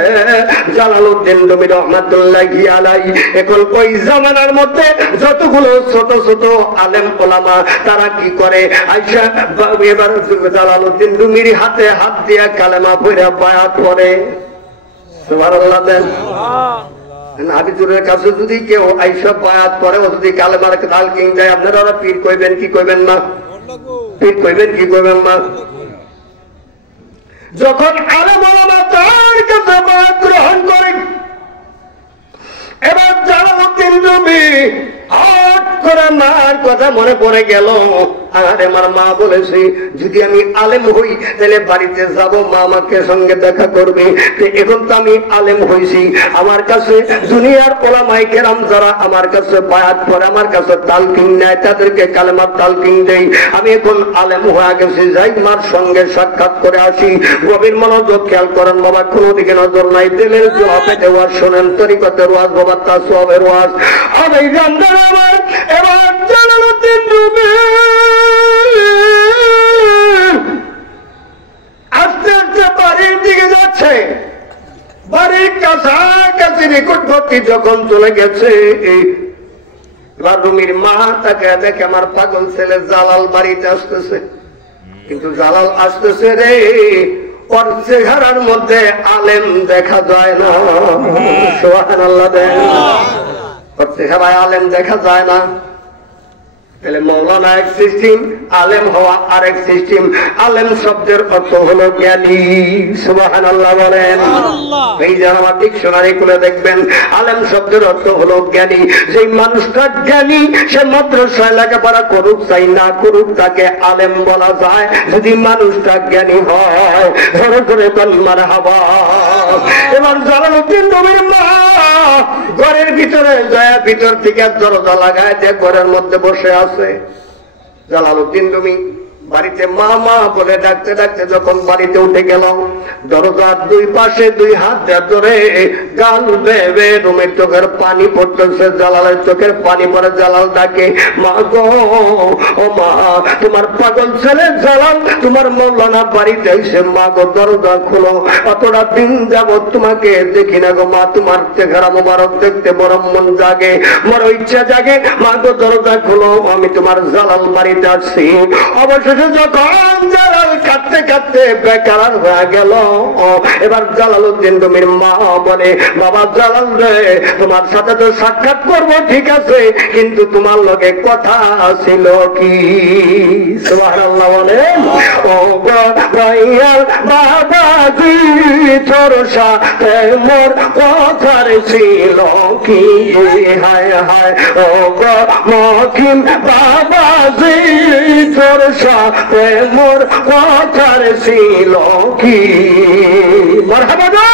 জালালউদ্দিন রুমি রহমাতুল্লাহি আলাইহি। এখন ওই জামানার মধ্যে যতগুলো ছোট ছোট আলেম ওলামা তারা কি করে, আইসা এবার জালালউদ্দিন রুমির হাতে হাত দিয়া কালেমা পড়া বায়াত করে। সুবহানাল্লাহ দেন। হাবিজুরের কাছে যদি কেউ আইসা বায়াত করে, ও যদি কালেমার তালকিন দেয়, আপনারা ওরা পীর কইবেন কি কইবেন না? পীর কইবেন কি কইবেন না? যখন আলেম ওলামা তার কাছে বায়াত গ্রহণ করেন, এবার জালালউদ্দিন রুমি হঠাৎ করে মার কথা মনে পড়ে গেল। আরে আমার মা বলেছে, যদি আমি আলেম হই তাহলে বাড়িতে যাব, মা আমাকে সঙ্গে দেখা করবে। এখন তো আমি আলেম হইছি, আমার কাছে দুনিয়ার ওলামায়ে কেরাম যারা আমার কাছে বায়াত করে, আমার কাছে তালকিন নেয়, তাদেরকে কালেমার তালকিন দেই। আমি এখন আলেম হয়ে গেছি, যাই মার সঙ্গে সাক্ষাৎ করে আসি। গভীর মনোযোগ খেয়াল করেন বাবা, কোনো দিকে নজর নাই। দিলের জবাবে ওয়াজ শোনেন, তরিকতের ওয়াজ বাবা, তাসওয়াবের ওয়াজ। এবার জালালউদ্দিন রুমি আস্তে আস্তে বাড়ির দিকে যাচ্ছে। বাড়ির কাছাকাছি নিকটবর্তী যখন চলে গেছে, এবার রুমির মা তাকে দেখে, আমার পাগল ছেলে জালাল বাড়িতে আসতেছে। কিন্তু জালাল আসতেছে রে, ওর চেহারার মধ্যে আলেম দেখা যায় না। সুবহানাল্লাহ দেন। ওর চেহারায় আলেম দেখা যায় না। তাহলে মৌলানা এক সিস্টেম, আলেম হওয়া আরেক সিস্টেম। আলেম শব্দের অর্থ হলো জ্ঞানী। সুবহানাল্লাহ বলেন। এই যে আমার ডিকশনারি খুলে দেখবেন, আলেম শব্দের অর্থ হলো জ্ঞানী। যে মানুষটা জ্ঞানী, সে মাদ্রাসায় লেখাপড়া করুক চাই না করুক, তাকে আলেম বলা যায়। যদি মানুষটা জ্ঞানী হয়, ধরে ধরে বল মারহাবা। এবার জালালউদ্দিন রুমির মা ঘরের ভিতরে যায়, ভিতর থেকে দরজা লাগায় যে ঘরের মধ্যে বসে আছে। জালালউদ্দিন রুমি বাড়িতে মা মা বলে ডাকতে ডাকতে যখন বাড়িতে উঠে গেল, দরজার দুই পাশে দুই হাত ধরে গাল বেবে রুমের চোখের পানি পড়তেছে, জালালের চোখের পানি পড়ে। জালাল ডাকে, মা গো, ও মা, তোমার পাগল ছেলে জালাল তোমার মৌলানা বাড়িতে এসে, মা গো দরজা খোলো, অতটা দিন যাবত তোমাকে দেখি না গো মা, তোমার চেহারা মোবারক দেখতে বড় মন জাগে, বড় ইচ্ছা জাগে, মা গো দরজা খোলো, আমি তোমার জালাল বাড়িতে আসছি। অবশেষে যখন জালাল কাঁদতে কাঁদতে বেকার হয়ে গেল, এবার জালালউদ্দিন রুমির মা বলে, বাবা জালাল রে, তোমার সাথে তো সাক্ষাৎ করবো ঠিক আছে, কিন্তু তোমার লগে কথা ছিল কি? সুবহানাল্লাহ বলেন। ও ভাইয়ার বাবাজি, তোর সাথে মোর কথার ছিল কি? হায় হায় ও মকিম বাবাজি, তোর সাথে মোর কথার ছিল কি? মারহাবা গো।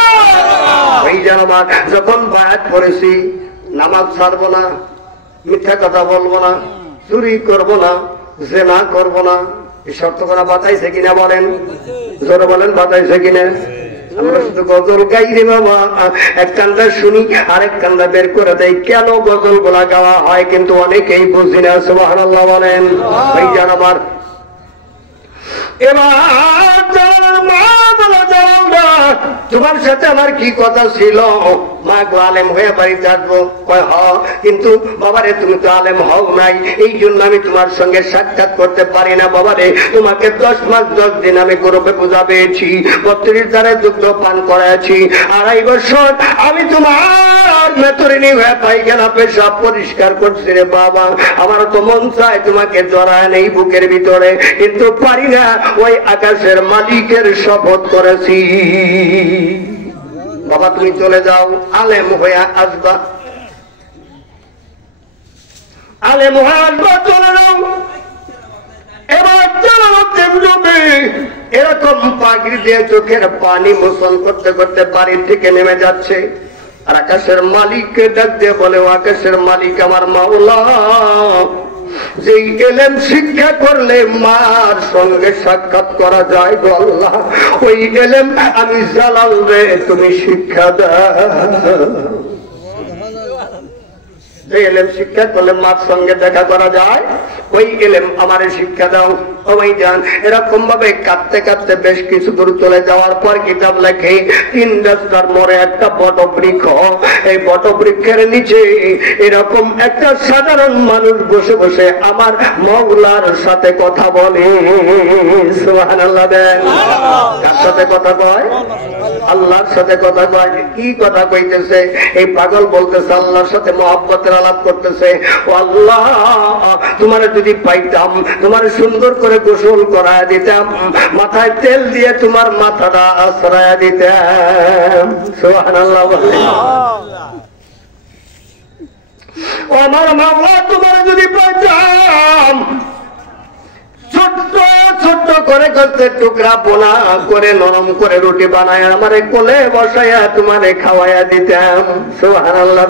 এই জানাবার যখন বায়াত করেছি, নামাজ ছাড়বো না, মিথ্যা কথা বলবো না, চুরি করবো না, জেনা করবো না, এই শর্ত করা বাতাইছে কিনা বলেন? জোরে বলেন, বাতাইছে কিনা? আমরা শুধু গজল গাই রে বাবা, এক কান্দা শুনি আরেক কান্দা বের করে দেয়। কেন গজল গুলা গাওয়া হয় কিন্তু অনেকেই বুঝি না। সুবহানাল্লাহ বলেন। ভাই জান আমার, এবার মা বলে, তোমার সাথে আমার কি কথা ছিল? মা গো, আলেম হয়ে বাড়িতে আসবো। কয় হ, কিন্তু বাবারে তুমি তো আলেম হও নাই, এই জন্য আমি তোমার সঙ্গে সাক্ষাৎ করতে পারি না। বাবারে, তোমাকে 10 মাস 10 দিন আমি গর্ভে পূজা পেয়েছি, 32 দ্বারা দুগ্ধ পান করাইছি, 2.5 বছর আমি তোমার মেতরিনী হয়ে পায়খানা পেশাব পরিষ্কার করছি রে বাবা। আমার তো মন চায় তোমাকে জড়ায় নেই বুকের ভিতরে, কিন্তু পারি না। ওই আকাশের মালিকের শপথ করেছি, বাবা তুমি চলে যাও, আলেম হয়ে আসবা, আলেম হয়ে আসবা, চলে যাও। এবার এরকম পাগড়ি দিয়ে চোখের পানি মোচন করতে করতে বাড়ি থেকে নেমে যাচ্ছে, আর আকাশের মালিককে ডাক দিয়ে বলে, ও আকাশের মালিক আমার মাওলা, যে এলেম শিক্ষা করলে মার সঙ্গে সাক্ষাৎ করা যায় গো আল্লাহ, ওই এলেম আমি জালাল রে তুমি শিক্ষা দাও। যে এলেম শিক্ষা করলে মার সঙ্গে দেখা করা যায়, ওই এলেম আমারে শিক্ষা দাও। ওই যান এরকম ভাবে কাঁদতে কাঁদতে বেশ কিছু দূর চলে যাওয়ার পর কিতাব লেখে, 3 রাস্তার মোড়ে একটা বটবৃক্ষ, এই বটবৃক্ষের নিচে এরকম একটা সাধারণ মানুষ বসে বসে আমার মওলার সাথে কথা বলে। সুবহানাল্লাহ দেন। কার সাথে কথা কয়? আল্লাহর সাথে কথা কয়। কি কথা কইতেছে? এই পাগল বলতেছে আল্লাহর সাথে মহব্বতের আলাপ করতেছে। ও আল্লাহ, তোমার যদি পাইতাম, তোমার সুন্দর করে গোসল করায় দিতাম, মাথায় তেল দিয়ে তোমার মাথাটা আশ্রয় দিতাম। সুবহানাল্লাহ বলে। ও আমার মাওলা, তোমার যদি পাইতাম, ছোট্ট ছোট্ট করে গোস্তের টুকরা বোনা করে নরম করে রুটি বানায় আমারে কোলে বসাইয়া তোমারে খাওয়াইয়া দিতাম। সুবহানাল্লাহ।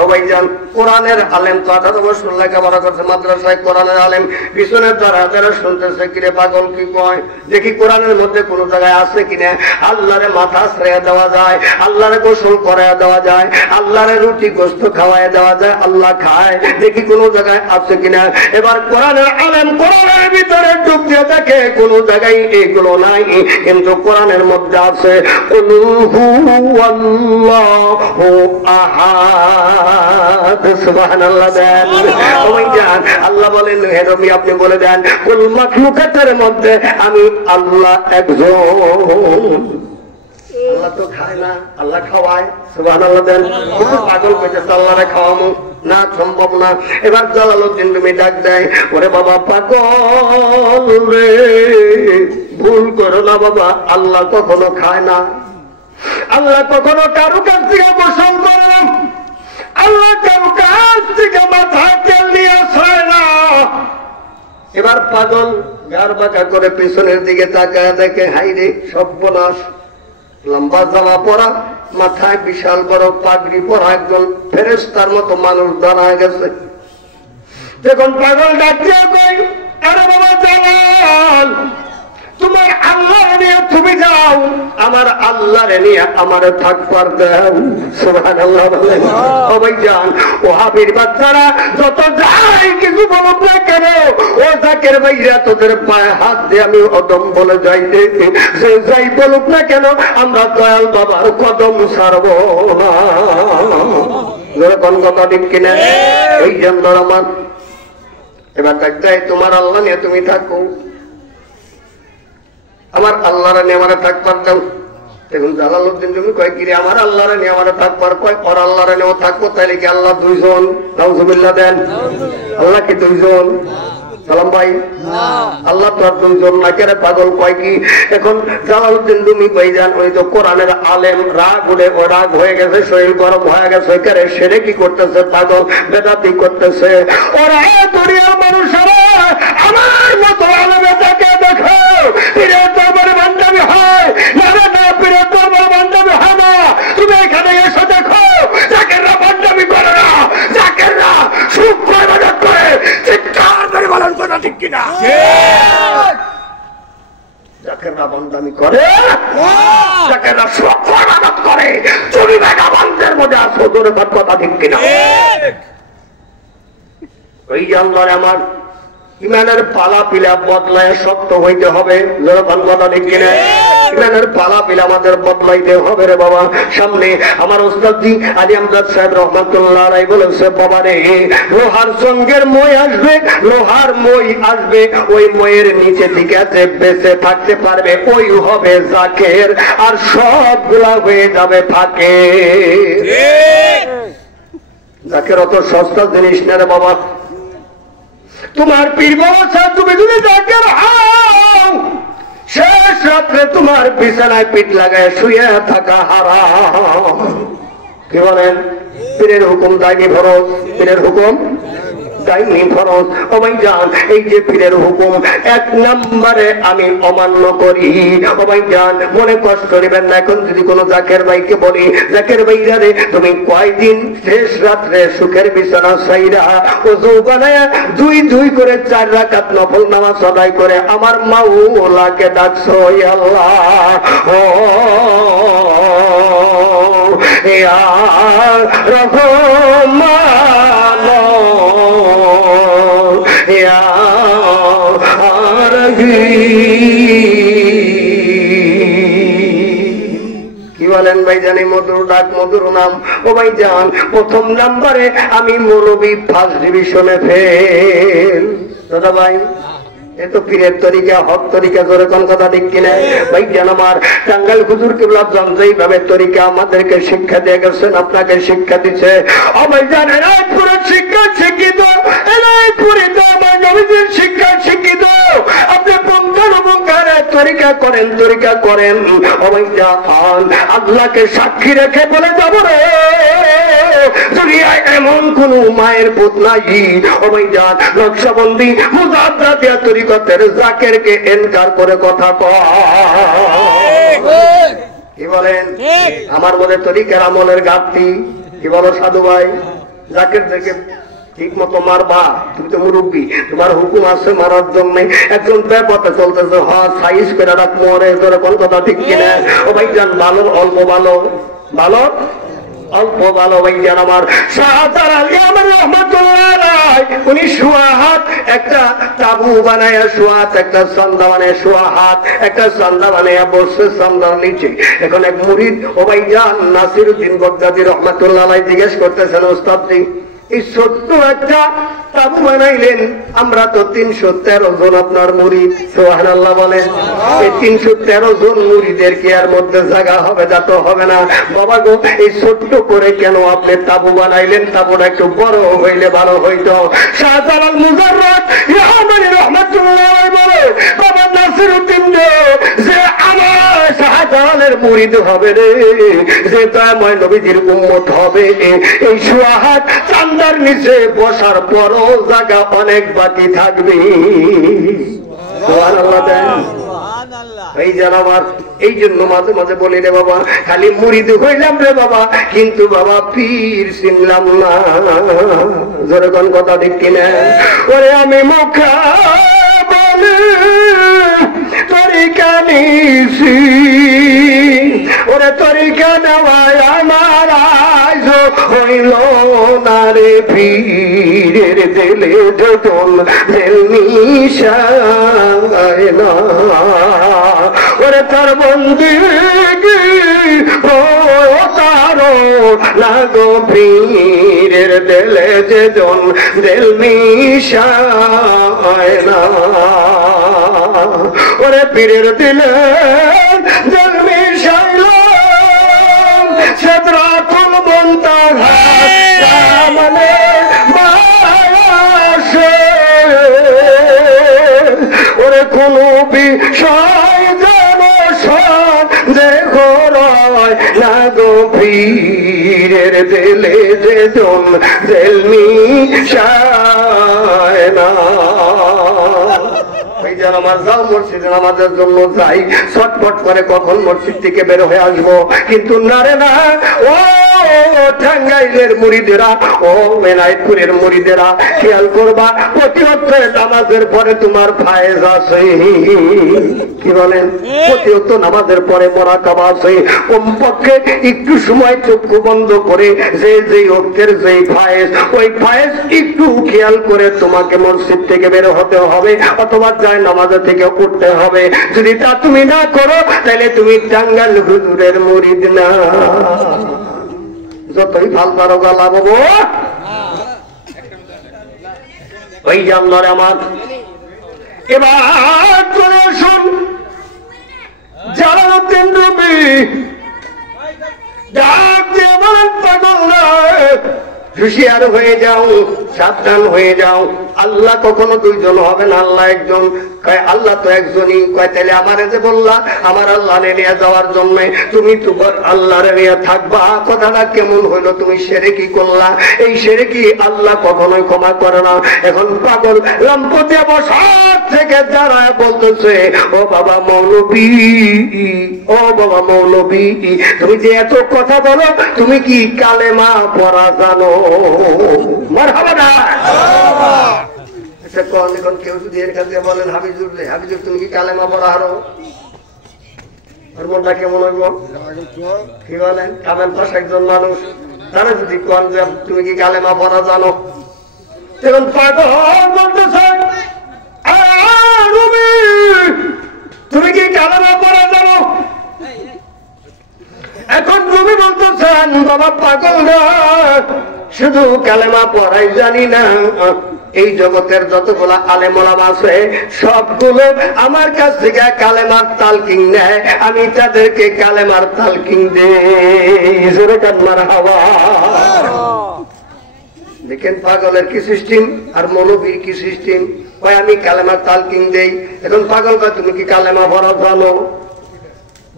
ও ভাইজান, কোরআনের আলেম তো 18 বছর লেখাপড়া করছে মাদ্রাসায়, কোরআনের আলেম পিছনে যারা শুনতেছে, কিরে পাগল কি কয়, দেখি কোরআনের মধ্যে কোন জায়গায় আছে কিনা আল্লাহরে মাথা ছেড়ে দেওয়া যায়, আল্লাহরে গোসল করাইয়া দেওয়া যায়, আল্লাহরে রুটি গোস্ত খাওয়াইয়া দেওয়া যায়, আল্লাহ খায়, দেখি কোন জায়গায় আছে কিনা। এবার কোরআনের আলেম কোরআনের ভিতরে ডুব দিয়ে দেখে কোন জায়গায় এগুলো নাই, কিন্তু কোরআনের মধ্যে আছে কুল হুয়াল্লাহু আহাদ। সুবহানাল্লাহ দেন। ওই জান আল্লাহ বলেন, হে নবী আপনি বলে দেন, কুল মাখলুকাতের মধ্যে আমি আল্লাহ একজন। আল্লাহ তো খায় না, আল্লাহ খাওয়ায়। সুবহানাল্লাহ দেন। কিন্তু পাগল কইতেছে আল্লাহরে খাওয়ামু না, সম্ভব না। এবার জালালউদ্দিন রুমি ডাক দেয়, ওরে বাবা পাগল রে, ভুল করো না বাবা, আল্লাহ কখনো খায় না, আল্লাহ কখনো কারো কাছ থেকে গোসল করে না, আল্লাহ কারো কাছ থেকে মাথা তেল নিয়ে আসে না। এবার পাগল গার বাঁকা করে পিছনের দিকে তাকায় দেখে, হাই রে সর্বনাশ, লম্বা জামা পরা, মাথায় বিশাল বড় পাগড়ি পরা একজন ফেরেশতার মতো মানুষ দাঁড়ায় গেছে। দেখুন পাগল ডাকিয়া কই, আরে বাবা জালাল, নিয়ে তুমি যাও, আমার আল্লাহরে নিয়ে আমারে থাকবার দাও। সুবহানাল্লাহ বলেন। ও ভাইজান, ওহাবির বাচ্চারা যত যাই কিছু বলুক না কেন, ও জাকের ভাইরা তোদের পায়ে হাত দিয়ে আমি অদম বলে যাই দেখি, যে যাই বলুক না কেন আমরা দয়াল বাবার কদম ছাড়ব না। কোন কথা ঠিক কিনা? এই জন্য আমার এবার চাই তোমার আল্লাহ নিয়ে তুমি থাকো, আমার আল্লাহরা নিয়ে আমার থাকবার দাও। দেখুন জালালউদ্দিন তুমি কয় কি আমার আল্লাহরা নিয়ে আমার থাকবার কয়, ওর আল্লাহরা নিয়েও থাকবো, তাইলে কি আল্লাহ দুইজন? নাউজুবিল্লাহ দেন। আল্লাহ কি দুইজন? সালাম ভাই, আল্লাহ তো আর দুইজন না। কেন পাগল কয় কি? এখন জালালউদ্দিন তুমি কই যান, ওই তো কোরআনের আলেম, রাগ উঠে ও রাগ হয়ে গেছে, শরীর গরম হয়ে গেছে, কেরে সেরে কি করতেছে? পাগল বেদাতি করতেছে। ওরা দুনিয়ার মানুষেরা আমার মতো আলেমে তাকে দেখো, পীরের দরবারে বান্দামি হয় না, না পীরের দরবারে বান্দামি হয় না। তুমি এখানে এসে দেখো জাকেররা বান্দামি করে না, জাকেররা সূক্ষ্ম ইবাদত করে। চিৎকার করে বলেন কথা ঠিক কিনা? জাকেররা বান্দামি করে, জাকেররা সূক্ষ্ম ইবাদত করে। চুরি বেগা বান্দের মধ্যে আসো, জোরে কথা ঠিক কিনা? ওই জানলার আমার ইমানের পালা পিলা বদলায় শক্ত হইতে হবে। ইমানের পালা পিলা আমাদের বদলাইতে হবে রে বাবা। সামনে আমার ওস্তাদজি আলী আমজাদ সাহেব রহমাতুল্লাহ আলাইহি বলেছে, বাবা রে, লোহার সঙ্গের মই আসবে, লোহার মই আসবে, ওই মইয়ের নিচে থেকে যে বেঁচে থাকতে পারবে ওই হবে জাকের, আর সবগুলা হয়ে যাবে ফাঁকে। জাকের অত সস্তা জিনিস না রে বাবা। তোমার পীর বাবা তুমি যদি জাকের হও, শেষ রাত্রে তোমার বিছানায় পিঠ লাগায় শুয়ে থাকা হারাম। কি বলেন? পীরের হুকুম দায়নি ফরজ, পীরের হুকুম দায়নি ফরজ। ও ভাইজান, এই যে পীরের হুকুম এক নম্বরে আমি অমান্য করি। ও ভাইজান, মনে কষ্ট করিবেন না। এখন যদি কোনো জাকের ভাইকে বলি, জাকের ভাইরা রে, তুমি কয়দিন শেষ রাত্রে সুখের বিছানা ছাইরা ওযু বানায়া দুই দুই করে 4 রাকাত নফল নামাজ আদায় করে আমার মাওলাকে ডাকছো, ইয়া আল্লাহ ও ইয়া রহমান ইয়া কি বলেন ভাইজান? মধুর ডাক, মধুর নাম। ও ভাইজান, প্রথম নাম্বারে আমি মৌলবী ফার্স্ট ডিভিশনে ফেল। দাদা ভাই, এ তো পীরের তরিকা, হক তরিকা, জোরে কোন কথা ঠিক কিনা? ভাইজান আমার টাঙ্গাইল হুজুর কিবলা যেইভাবে তরিকা আমাদেরকে শিক্ষা দিয়ে গেছেন, আপনাকে শিক্ষা দিচ্ছে। ও ভাইজান, এনায়তপুরের শিক্ষা শিক্ষিত, এনায়তপুরে তো আমার নবীজির শিক্ষা শিক্ষিত। আপনি পুঙ্খানুপুঙ্খানে তরিকা করেন, তরিকা করেন। ও ভাইজান, আল্লাহকে সাক্ষী রেখে বলে যাব রে, দুনিয়ায় এমন কোন মায়ের পুত নাই। ও ভাইজান, নকশবন্দি মুজাদ্দাদিয়া তরিকতের জাকেরকে এনকার করে কথা কয়। কি বলেন? আমার মনে তরিকার আমলের ঘাটতি। কি বলো সাধু ভাই? জাকেরদেরকে ঠিক মতো মারবা, তুমি তো মুরব্বী, তোমার হুকুম আছে মারার জন্য। একজন ব্যাপারে চলতেছে, হ্যাঁ সাইজ করে রাখ মরে, তোরা কোন কথা ঠিক কিনা? ও ভাইজান, ভালো অল্প ভালো, ভালো অল্প ভালো। ভাইজান আমার শাহজালাল আলী আমার রহমাতুল্লাহ, উনি সুয়াহাত একটা তাবু বানায়া, সুয়াহাত একটা সন্ধ্যা বানায়, সুয়াহাত একটা সন্ধ্যা বানায়া বসছে সন্ধ্যার নিচে। এখন এক মুরিদ ও ভাইজান নাসিরউদ্দিন বগদাদী রহমাতুল্লাহ আলাইহি জিজ্ঞেস করতেছেন, ওস্তাদজি এই ছোট্ট একটা তাবু বানাইলেন, আমরা তো 313 জন আপনার মুরিদ, সুবহানাল্লাহ বলেন। এই 313 জন মুরিদের কি আর মধ্যে জায়গা হবে? যা তো হবে না। বাবা গো, এই ছোট্ট করে কেন আপনি তাবু বানাইলেন? তাবুটা একটু বড় হইলে ভালো হইতো। শাহজালাল মুজাররদ ইয়ামানি রাহমাতুল্লাহ বলে, বাবা নাসিরউদ্দিন যে আমার শাহজালালের মুরিদ হবে রে, যে দয়াময় নবীজির উম্মত হবে, এই সুয়াহাত চান্দার নিচে বসার পরও জায়গা অনেক বাকি থাকবে। সুবহানাল্লাহ দেন। এই যেন আমার এই জন্য মাঝে মাঝে বলি রে বাবা, খালি মুরিদ হইলাম রে বাবা, কিন্তু বাবা পীর চিনলাম না। জোরে কোন কথা ঠিক কিনা? ওরে আমি মুখা বলে তরি তরিকা নিছি ওরে তরিকা নেওয়ায় আমার আজ হইল না রে পীরের দিলে যতন নিশায় না ওরে তার বন্দিগি ও তারো লাগো পীরের দিলে যতন দিল নিশায় না ওরে পীরের দিলে দিল নিশায় সেদ্রাতুল মুনতাহা সামনে মায়াসে ওরে কোনো বিষয় যেন সন্দেহ রয় না গো পীরের দিলে যেজন দিলমি শায় না আমার যাও মসজিদে নামাজের জন্য যাই ছটফট করে কখন মসজিদ থেকে বের হয়ে আসবো কিন্তু না রে না ও টাঙ্গাইলের মুড়িদেরা ও মেনাইপুরের মুড়িদেরা খেয়াল করবা প্রতিহত্তর নামাজের পরে তোমার ফায়েজ আছে কি বলেন প্রতিহত্তর নামাজের পরে মোরাকাবা আছে কমপক্ষে একটু সময় চক্ষু বন্ধ করে যে যে অক্ষের যে ফায়েজ ওই ফায়েজ একটু খেয়াল করে তোমাকে মসজিদ থেকে বের হতে হবে অথবা যায় নামাজে থেকে উঠতে হবে যদি তা তুমি না করো তাহলে তুমি টাঙ্গাইল হুজুরের মুরিদ না যতই ভাল পারো লাভ হবো ওই জানলার আমার এবার চলে আসুন জালালউদ্দিন রুমি ডাক দিয়ে বলেন পাগল না হুঁশিয়ার হয়ে যাও সাবধান হয়ে যাও আল্লাহ কখনো দুইজন হবে না আল্লাহ একজন কয় আল্লাহ তো একজনই কয় তাহলে আমারে যে বললা আমার আল্লাহ নিয়ে যাওয়ার জন্য তুমি তোমার আল্লাহরে নিয়ে থাকবা কথাটা কেমন হইলো তুমি শিরকি করলা এই শিরকি আল্লাহ কখনোই ক্ষমা করে না এখন পাগল লম্পতে বসার থেকে দাঁড়ায় বলতেছে ও বাবা মৌলবী ও বাবা মৌলবী তুমি যে এত কথা বলো তুমি কি কালেমা পড়া জানো মারহাবা না আচ্ছা কোন এখন কেউ যদি এর কাছে বলেন হাবিজুর রে হাবিজুর তুমি কি কালেমা পড়া হারো ওর মনটা কেমন হইব কি বলেন কামেল পাশ একজন মানুষ তারা যদি কোন যে তুমি কি কালেমা পড়া জানো তখন পাগল বলতেছে তুমি কি কালেমা পড়া জানো এখন তুমি বলতেছেন বাবা পাগল না শুধু কালেমা পড়াই জানি না এই জগতের যতগুলা আলেম ওলামা আছে সবগুলো আমার কাছ থেকে কালেমার তালকিন নেয় আমি তাদেরকে কালেমার তালকিন দেই জোরে কান মারহাবা দেখেন পাগলের কি সিস্টেম আর মৌলবীর কি সিস্টেম ভাই আমি কালেমার তালকিন দেই এখন পাগল বা তুমি কি কালেমা পড়া জানো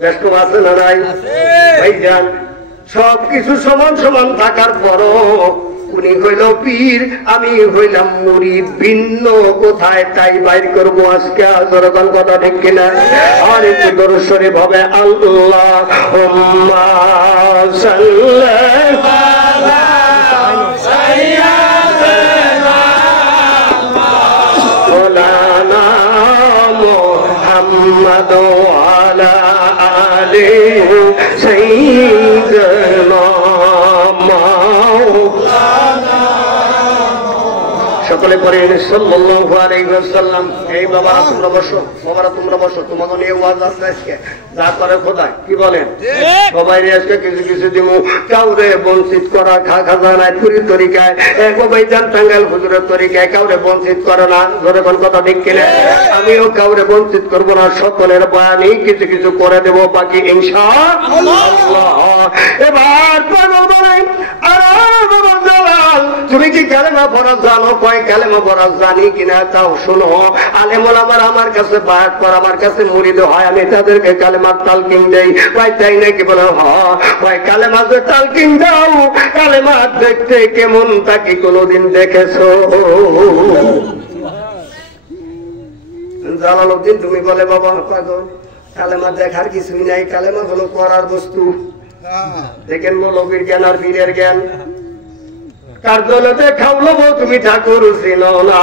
ব্যস্ত আছে না নাই ভাইজান সবকিছু সমান সমান থাকার পরও উনি হইল পীর আমি হইলাম মুরিদ ভিন্ন কোথায় তাই বাইর করবো আজকে যখন কথা ঠিক কিনা আর একটু দর্শনে ভাবে আল্লাহুম্মা সাল্লি আলা মুহাম্মাদ ওয়া আলি সাইয়্যিদিনা সকলে পড়েন সাল্লাল্লাহু আলাইহি ওয়াসাল্লাম এই বাবারা তোমরা বসো তোমাকে নিয়ে ওয়াজ আছে আজকে যা করে খোদা কি বলেন সবাই আজকে কিছু কিছু দিমু কাউরে বঞ্চিত করা খাজানায় পুরি তরিকায় এক ভাইজান টাঙ্গাইল হুজুরের তরিকায় কাউরে বঞ্চিত করে না ধরে কোন কথা ঠিক কিনা আমিও কাউরে বঞ্চিত করব না সকলের বয়ানই কিছু কিছু করে দেব বাকি ইনশাআল্লাহ এবার পাগল বলেন তুমি কি কালেমা পড়া জানো কয় কালেমা পড়া জানি কিনা তাও শোনো আলেম ওলামারা আমার কাছে বায়াত করে আমার কাছে মুরিদ হয় আমি তাদেরকে কালেমার তালকিন দেই ভাই তাই নাকি বলে ভাই কালেমা যে তালকিন দাও কালেমা দেখতে কেমন তা কি কোনোদিন দেখেছো জালালউদ্দিন তুমি বলে বাবা পাগল কালেমা দেখার কিছুই নাই কালেমা হলো করার বস্তু দেখেন মৌলবীর জ্ঞান আর পীরের জ্ঞান কার দৌলতে খাওয়াবো তুমি ঠাকুর চিনো না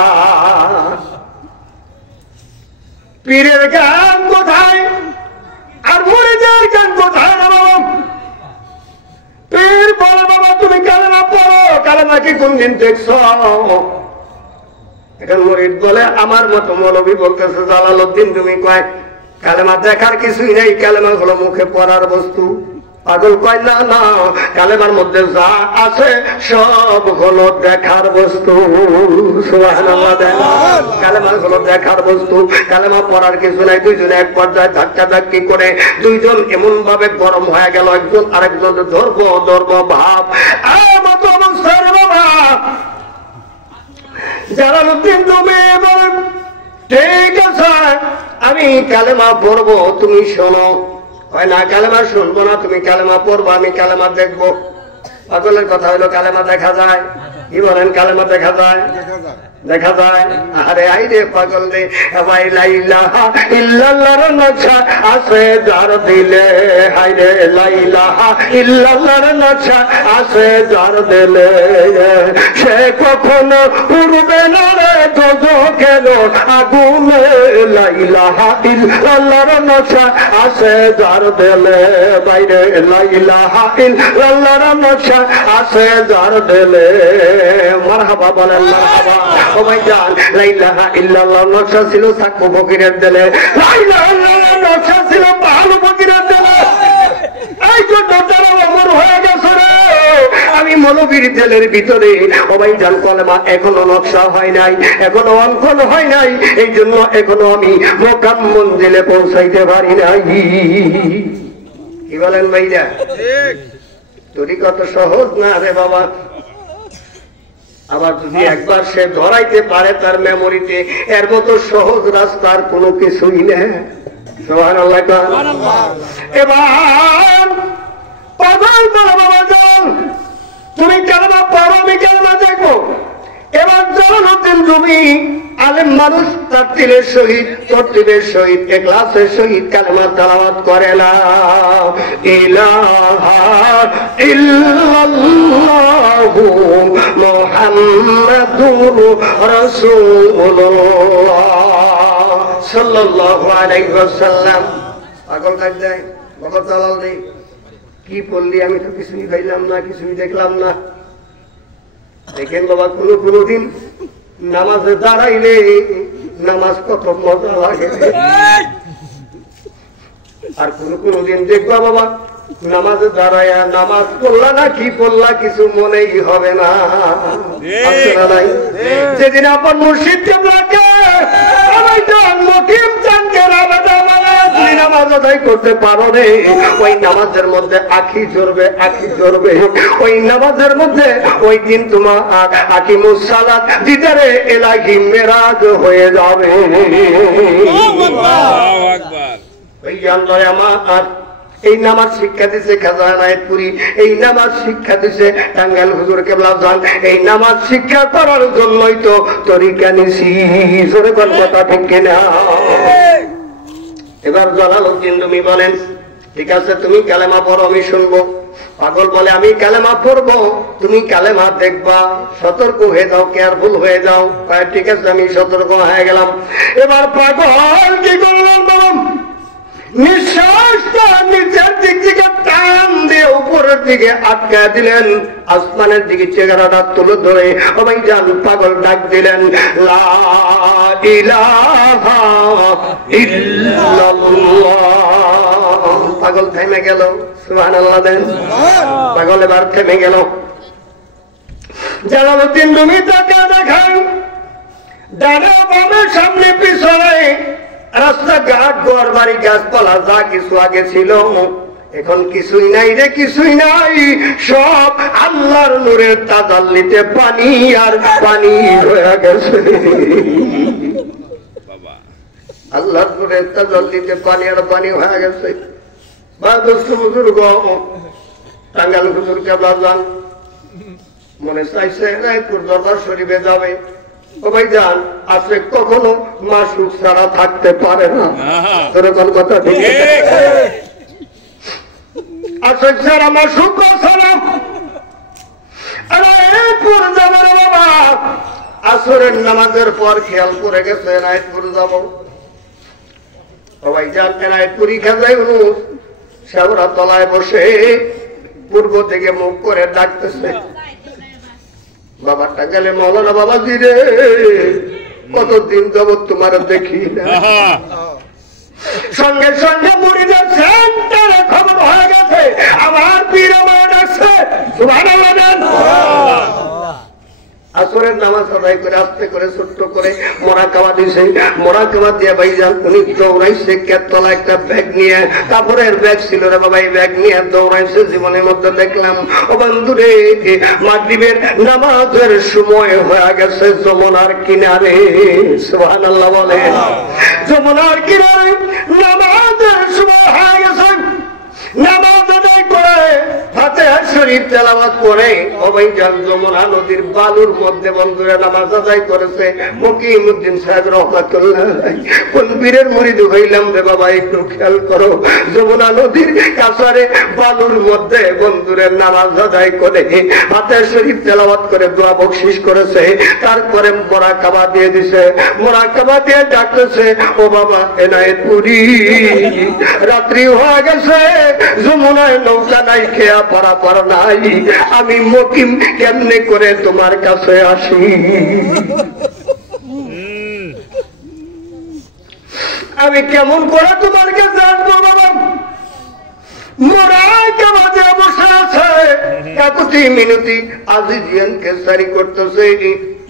পীরের জ্ঞান কোথায় আর মুরিদের জ্ঞান কোথায় না বাবা? পীর বলে বাবা তুমি কালেমা পড়ো, কালেমা কি কোনদিন দেখছো? এখন মুরিদ বলে আমার মতো মৌলবী বলতেছে জালালউদ্দিন তুমি কয় কালেমা দেখার কিছুই নেই, কালেমা হলো মুখে পড়ার বস্তু। পাগল কয় না না, কালেমার মধ্যে যা আছে সব হলো দেখার বস্তু। সুবহানাল্লাহ। কালেমা হলো দেখার বস্তু, কালেমা পড়ার কিছু নাই। দুইজনে এক পর্যায়ে ধাক্কা ধাক্কি করে দুইজন এমন ভাবে গরম হয়ে গেল, একজন আরেকজন ধর্ম ভাব মতো অবস্থায় বাবা জালালউদ্দিন তুমি বলেন ঠিক আছে আমি কালেমা পড়বো, তুমি শোনো। হয় না কালেমা শুনবো না, তুমি কালেমা পড়বো, আমি কালেমা দেখবো। পাগলের কথা হলো কালেমা দেখা যায়। কি বলেন কালেমা দেখা যায়? দেখা যায়। আরে আই রে পাগল রে, ভাই লা ইলাহা ইল্লাল্লাহর নকশা আছে যার দিলে। হাই রে লা ইলাহা ইল্লাল্লাহর নকশা আছে যার দিলে, সে কখনো উড়বে না রে দোজখের আগুনে। লা ইলাহা ইল্লাল্লাহর নকশা আছে যার দিলে, ভাই রে লা ইলাহা ইল্লাল্লাহর নকশা আছে যার দিলে। মারহাবা বলেন মারহাবা। ও ভাইজান লা ইলাহা ইল্লাল্লাহর নকশা ছিল সাকু ফকিরের দিলে, লা ইলাহা ইল্লাল্লাহর নকশা ছিল বাহালু ফকিরের দিলে। এই জন্য তারা অমর হয়ে গেছে রে। আমি মৌলবীর দিলের ভিতরে ও ভাইজান কলেমা এখনো নকশা হয় নাই, এখনো অঙ্কন হয় নাই, এই জন্য এখনো আমি মোকাম মঞ্জিলে পৌঁছাইতে পারি নাই। কি বলেন ভাইরা? তরিকত সহজ না রে বাবা। আবার যদি একবার সে ধরাইতে পারে তার মেমোরিতে, এর মতো সহজ রাস্তার কোনো কিছুই নেই। সুবহানাল্লাহ। এবার পাগল বলে বাবা যান তুমি কালেমা পড়ো, আমি কালেমা দেখবো। এবার জালালউদ্দিন রুমি আলেম মানুষ তারতিলের সহিত তরতিবের সহিত ইখলাসের সহিত কালেমা তেলাওয়াত করে লা ইলাহা ইল্লাল্লাহু মুহাম্মাদুর রাসূলুল্লাহ সাল্লাল্লাহু আলাইহি ওয়াসাল্লাম। পাগল কাজ যায় বাবা চালাল নেই। কি বললি আমি তো কিছুই পাইলাম না, কিছুই দেখলাম না। দেখেন বাবা কোনো দিন নামাজে দাঁড়াইলে নামাজ কত মজা লাগে, আর কোনো দিন দেখবা বাবা নামাজে দাঁড়াইয়া নামাজ পড়লা না কি পড়লা কিছু মনেই হবে না। যেদিন আপন মুর্শিদ কেবলাকে নামাজ আদায় করতে পারো রে, ওই নামাজের মধ্যে আখি জ্বলবে, আখি জ্বলবে। ওই নামাজের মধ্যে ওই দিন তোমার আকিমুস সালাত দিদারে ইলাহি মেরাজ হয়ে যাবে। এই নামাজ শিক্ষা দিছে খাজা নায়েতপুরি, এই নামাজ শিক্ষা দিছে টাঙ্গাইল হুজুর কেবলা জান। এই নামাজ শিক্ষা করার জন্যই তো তরিকা নিছি। জোরে কোন কথা ঠিক কিনা? এবার জালালউদ্দিন রুমি বলেন ঠিক আছে তুমি কালেমা পড়ো, আমি শুনবো। পাগল বলে আমি কালেমা পড়বো, তুমি কালেমা দেখবা, সতর্ক হয়ে যাও, কেয়ারফুল হয়ে যাও। ঠিক আছে আমি সতর্ক হয়ে গেলাম। এবার পাগল কি করলেন বলুন? নিঃশ্বাসটা নিচের দিক থেকে টান দিয়ে উপরের দিকে আটকায় দিলেন, আসমানের দিকে চেহারাটা তুলে ধরে সবাই যান পাগল ডাক দিলেন লা ইলাহা ইল্লাল্লাহ। পাগল থেমে গেল। সুবহানাল্লাহ দেন। পাগল এবার থেমে গেল। জালালউদ্দিন রুমি তাকে দেখান ডানে বামে সামনে পিছনে রাস্তাঘাট ঘর বাড়ি গাছপালা যা কিছু আগে ছিল এখন কিছুই নাই রে, কিছুই নাই। সব আল্লাহর নূরের তাজাল্লিতে পানি আর পানি হয়ে গেছে। আল্লাহর নূরের তাজাল্লিতে পানি আর পানি হয়ে গেছে। বুজুর্গ টাঙ্গাইল হুজুর কেবলা যান মনে চাইছে রায়পুর দরবার শরীফে যাবে। ও ভাই যান আজকে কখনো মাসুক ছাড়া থাকতে পারে না। তোর কথা ঠিক আজকে ছাড়া মাসুক ছাড়া রায়পুর যাবে বাবা। আসরের নামাজের পর খেয়াল করে গেছে রায়পুর যাব। সবাই যান এনায়তপুরি খাজাই সাবরা তলায় বসে পূর্ব থেকে মুখ করে ডাকতেছে, বাবাটা গেলে মৌলানা বাবাজি রে, কতদিন যাবত তোমার দেখি না। সঙ্গে সঙ্গে মুড়িদের সেন্টারে খবর হয়ে গেছে আমার পীর আমার ডাকছে। সুবহানাল্লাহ। আসরের নামাজ আদায় করে আস্তে করে ছোট্ট করে মোরাকাবা দিছে। মোরাকাবা দিয়ে ভাইজান উনি দৌড়াইছে কেতলা একটা ব্যাগ নিয়ে, কাপড়ের ব্যাগ ছিল রে বাবা, এই ব্যাগ নিয়ে দৌড়াইছে। জীবনের মধ্যে দেখলাম ও বন্ধুরে, মাগরিবের নামাজের সময় হয়ে গেছে যমুনার কিনারে। সুবহানাল্লাহ বলে, যমুনার কিনারে নামাজের সময় হয়ে গেছে। নামাজ আদায় করে ফাতিহা শরীফ তেলাওয়াত করে অবৈজান যমুনা নদীর বালুর মধ্যে বন্ধুরা নামাজ আদায় করেছে। মকিমউদ্দিন সাহেব রহমাতুল্লাহ কোন বীরের মুরিদ হইলাম রে বাবা, একটু খেয়াল করো। যমুনা নদীর কাছারে বালুর মধ্যে বন্ধুরা নামাজ আদায় করে ফাতিহা শরীফ তেলাওয়াত করে দোয়া বকশিশ করেছে। তারপরে মোরাকাবা দিয়ে দিছে। মোরাকাবা দিয়ে ডাকতেছে, ও বাবা এনায়েতপুরি, রাত্রি হয়ে গেছে, যমুনায় নৌকা নাই, খেয়া পারা পারা নাই, আমি মকিম কেমনে করে তোমার কাছে আসি? আমি কেমন করে তোমার কাছে আসবো বাবা? মোরাকাবাতে বসে আছে, কাকুতি মিনতি আজিজিয়ান কেসারি করতেছে।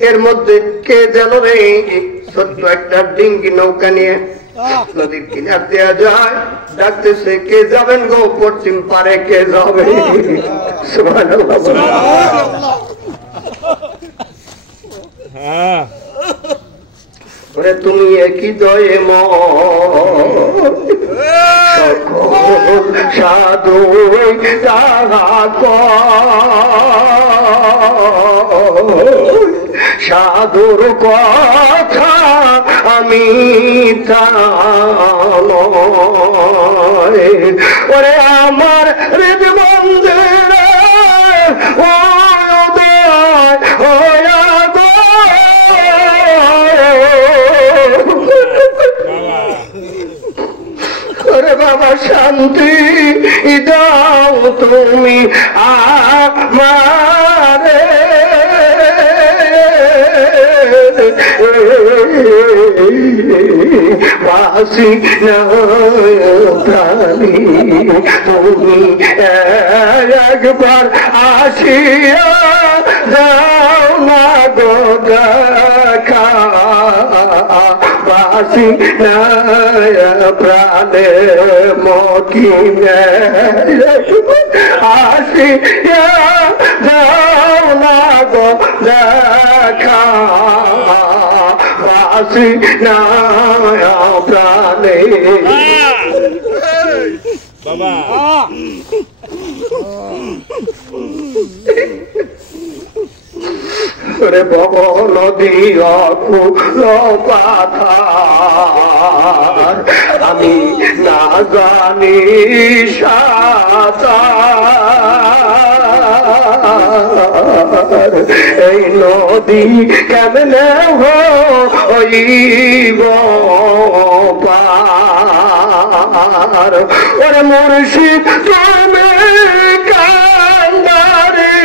এর মধ্যে কে যেন রে ছোট্ট একটা ডিঙ্গি নৌকা নিয়ে নদীর কিনার দেওয়া যায়, ডাকতেছে, কে যাবেন গো পশ্চিম পারে, কে যাবে? সুবহানাল্লাহ। তুমি একই দয়ে সাধু সাধুর কথা আমি ওরে আমার হৃদ মন্দিরে ওরে বাবা শান্তি দাও তুমি আমারে, বাসি না প্রাণী তুমি একবার আসিয়া যাও না গো দেখা, বাসি না প্রাণে মকিমে আসিয়া যাও না গো দেখা, বাসি না প্রাণে। বাবা রে বব নদী অকুল পাথার, আমি না জানি সাঁতার, এই নদী কেমনে হইব পার? ওরে মুর্শিদ তুমি কান্দারি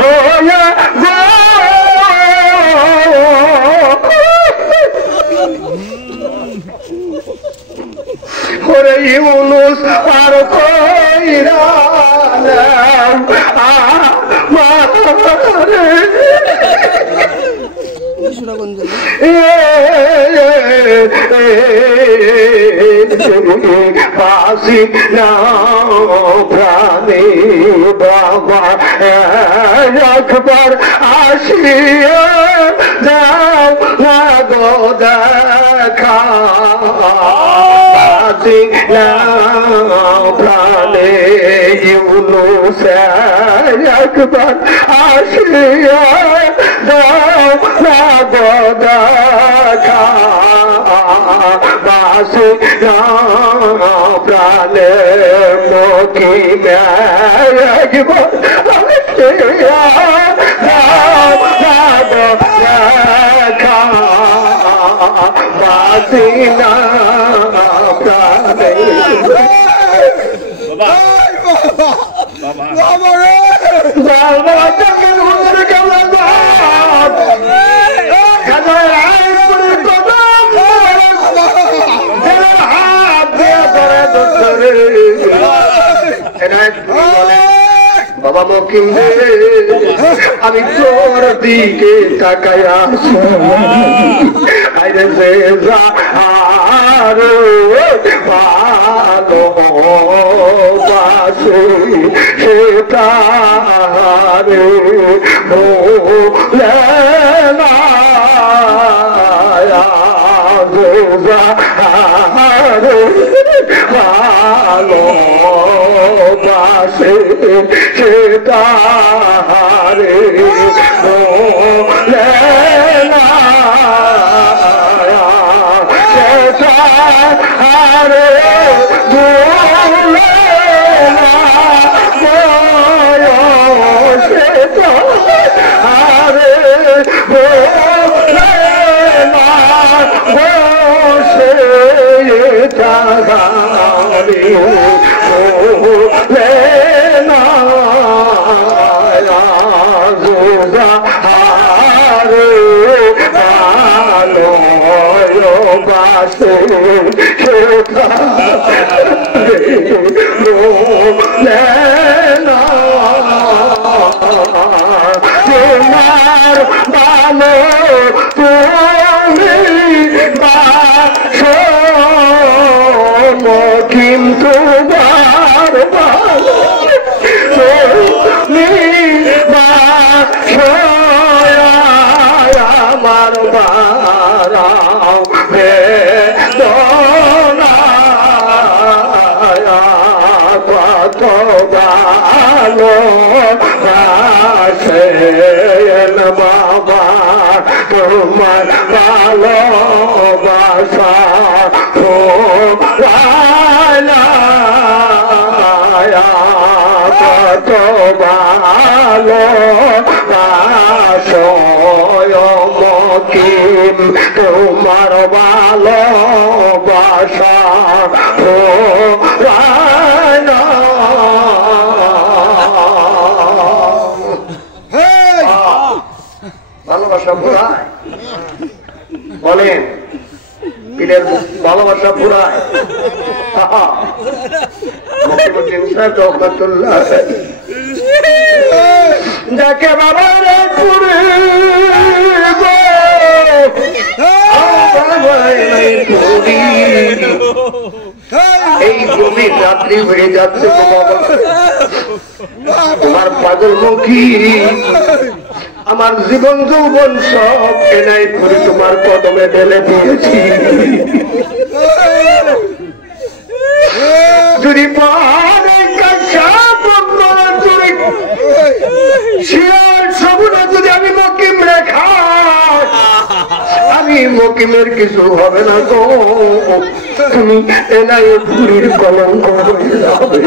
হইয়া ওরে ইউনুস আর কইরা ফাঁসি না প্রাণী বাবা একবার আসিয়া যাও না গো দেখা, ফাঁসি না প্রাণে ইউনুস একবার আসিয়া যাও না গো দেখা, বাসি না প্রাণে মকিমে একবার আসিয়া যাও না গো দেখা, বাসি না বাবা মকিম আমি তোর দিকে তাকায়া আইরে যে ভালোবাসে সেটারে ভোলে না ভালোবাসে সেটারে ভোলে না সেটারে ভোলে না সেটারে ভোলে না বসে জাগারে ভোলে না আরে ভালোবাসে ভোলে না তোমার ভালো তুমি বাসো কিন্তু বার ভালো তুমি বাসো আমার বারাও বেদনা কত ভালো বাসেন বাবা তোমার ভালোবাসা কত ভালো মকিম তোমার ভালোবাসা ভালোবাসা পুরায় বলেন পীরের ভালোবাসা পুরায় দেখে বাবা রে পুরে এই গভীর রাত্রি হয়ে যাচ্ছে তোমার পাগলমুখী আমার জীবন যৌবন সব এনাই করে তোমার কদমে ঢেলে দিয়েছি যদি যদি আমি মকিম রেখা আমি মকিমের কিছু হবে না গো তুমি এনাই পুরীর কলঙ্ক হয়ে যাবে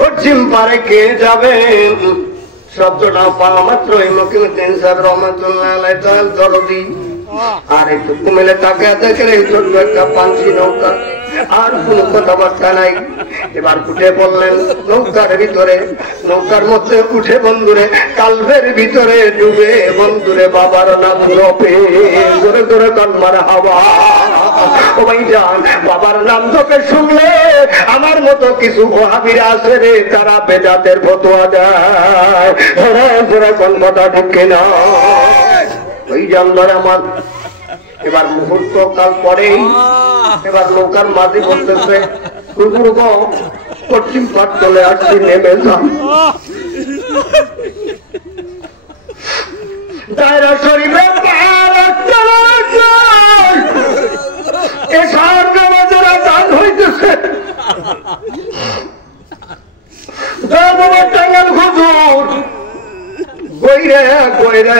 পশ্চিম পারে কে যাবেন শব্দটা পাওয়া মাত্র মকিমুদ্দিন সাহেব রহমতুল্লাহ দরদি আর একটু কুমিলে তাকে দেখে ছোট্ট একটা পাঞ্চি নৌকা আর কোন কথাবার্তা নাই এবার উঠে পড়লেন নৌকার ভিতরে নৌকার মধ্যে উঠে বন্ধুরে কালভের ভিতরে ডুবে বন্ধুরে বাবার নাম জপে জোরে জোরে কন্মার হাওয়া ও ভাই জান বাবার নাম জপে শুনলে আমার মতো কিছু ওয়াহাবীরা আছে রে তারা বেদাতের ফতোয়া দেয় জোরে জোরে কন্মাটা ঢুকে না ওই জান ধরে আমার এবার মুহূর্ত কাল পরেই এবার নৌকার মাঝি বলতেছে পশ্চিম পাট চলে আসছি নেমে যান দায়রা শরীফে এসার নামাজের আযান হইতেছে টাঙ্গাল হুজুর গইরে গইরে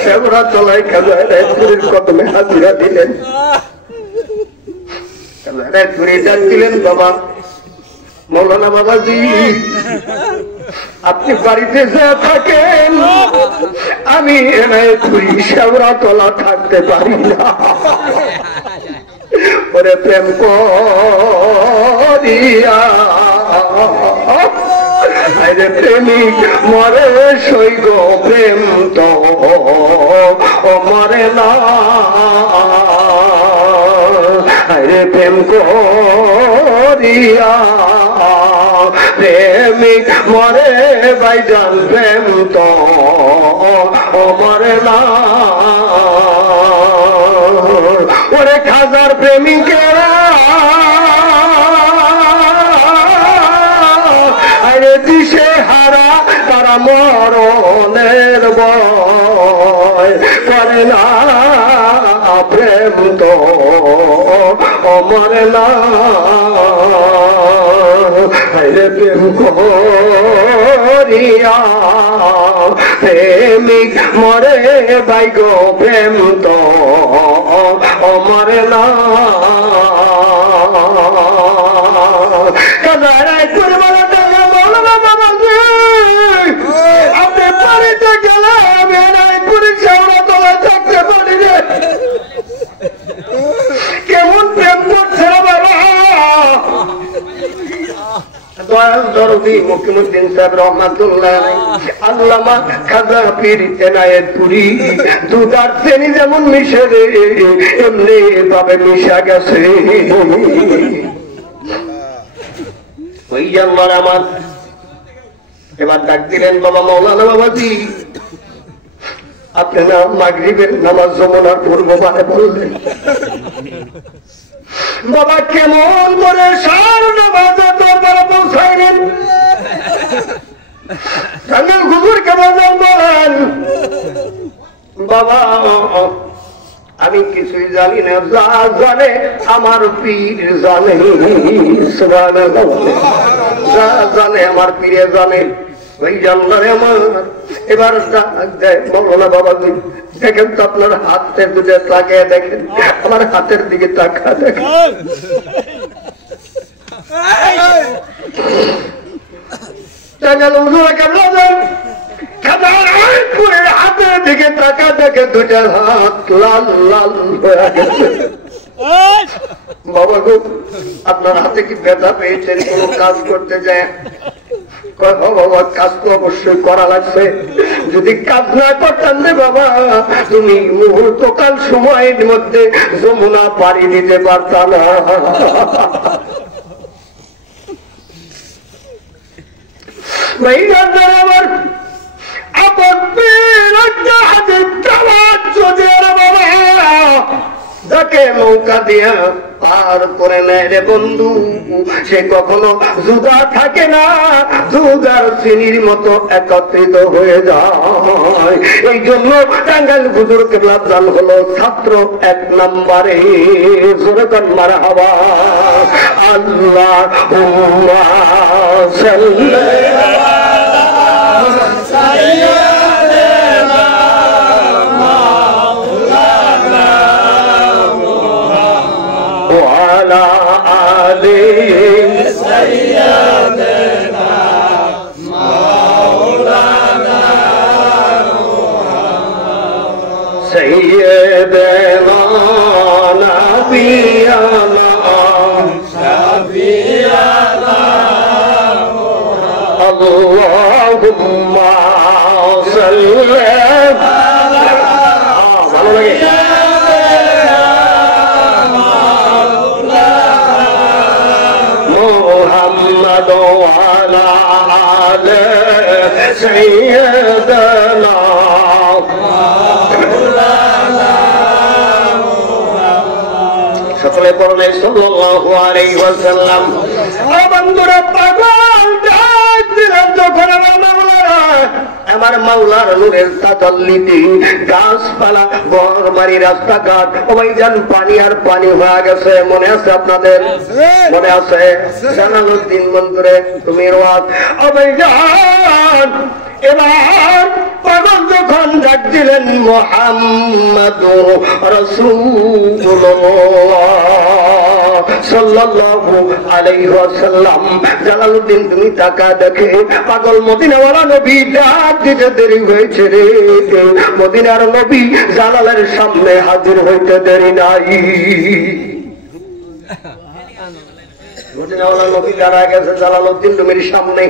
সেবরা চলাই পুরীর কদমে হাজিরা দিলেন চুরি দিলেন বাবা মৌলানা বাবাজি আপনি বাড়িতে যা থাকেন আমি এনায়তপুরি শেওড়াতলা থাকতে পারি না। ওরে প্রেম করিয়া আরে প্রেমিক মরে সৈগ প্রেম তো মরে না। আরে প্রেম করিয়া প্রেমিক মরে ভাইজান প্রেম তো মরে না। ওরে খাজার প্রেমিকেরা আরে দিশে হারা তারা মরণের ভয় করে না। প্রেম তো মরে না। আরে প্রেম করিয়া প্রেমিক মরে ভাই গো প্রেম তো মরে না। আপনি বাড়িতে গেলে আমি এনায়তপুরি শেওড়াতলা থাকতে পারি রে। কেমন প্রেম করছে রে বাবা। মুকিমউদ্দিন সাহেব রহমাতুল্লাহ আল্লামা খাজা পীর এনায়েতপুরি দুধ আর চিনি যেমন মিশে রে এমনি ভাবে মিশা গেছে। ওই জানবার আমার এবার ডাক দিলেন বাবা মৌলানা বাবাজি আপনি না মাগরিবের নামাজ যমুনার পূর্ববারে বললেন বাবা কেমন করে সার নামাজে দরবারে পৌঁছাইলেন টাঙ্গাইল হুজুর কেমন বলেন বাবা আমি কিছুই জানি না যা জানে আমার পীর জানে। যা জানে আমার পীরে জানে। ওই জানলারে আমার এবার মৌলানা বাবাজি দেখেন তো আপনার হাতের দিকে তাকিয়ে দেখেন আমার হাতের দিকে তাকা দেখেন। হাতের দিকে তাকা দেখে দুটা হাত লাল লাল হয়ে গেছে। বাবা গো আপনার হাতে কি ব্যথা পেয়েছেন কোন কাজ করতে যায়? বাবা কাজ তো অবশ্যই করা লাগছে। যদি কাজ না করতাম রে বাবা তুমি মুহূর্তকাল সময়ের মধ্যে যমুনা পাড়ি দিতে পারতাম না। আমার আপন যাকে নৌকা দিয়া পার করে নেয় রে বন্ধু সে কখনো জুদা থাকে না, জুদার চিনির মতো একত্রিত হয়ে যায়। এই জন্য টাঙ্গাইল হুজুর কেবলা দান হলো ছাত্র 1 নম্বরে। জোরে কান মারহাবা। আল্লাহুম্মা সাল্লি আল্লাহুম্মা সাল্লি ভালো লাগে মুহাম্মদ ওয়া আলা আলি সাইয়্যিদানা সকলে পড়লেন সাল্লাল্লাহু আলাইহি ওয়াসাল্লাম। বন্ধুরা পাগল যখন আমার মাওলার নূরের তাজাল্লিতে গাছপালা ঘরবাড়ি রাস্তাঘাট ওইখান পানি আর পানি হয়ে গেছে। মনে আছে আপনাদের? মনে আছে? জালালউদ্দিন বন্ধুরে তুমি রাত ওইখান এবার পাগল যখন ডাক দিলেন মুহাম্মাদুর রাসূলুল্লাহ সাল্লাল্লাহু আলাইহি ওয়াসাল্লাম জালালউদ্দিন তুমি তাকা দেখে পাগল মদিনাওয়ালা নবী ডাক দিতে দেরি হয়েছে রে। মদিনার নবী জালালের সামনে হাজির হইতে দেরি নাই। মদিনাওয়ালা নবী দাঁড়া গেছে জালালউদ্দিন রুমির সামনে।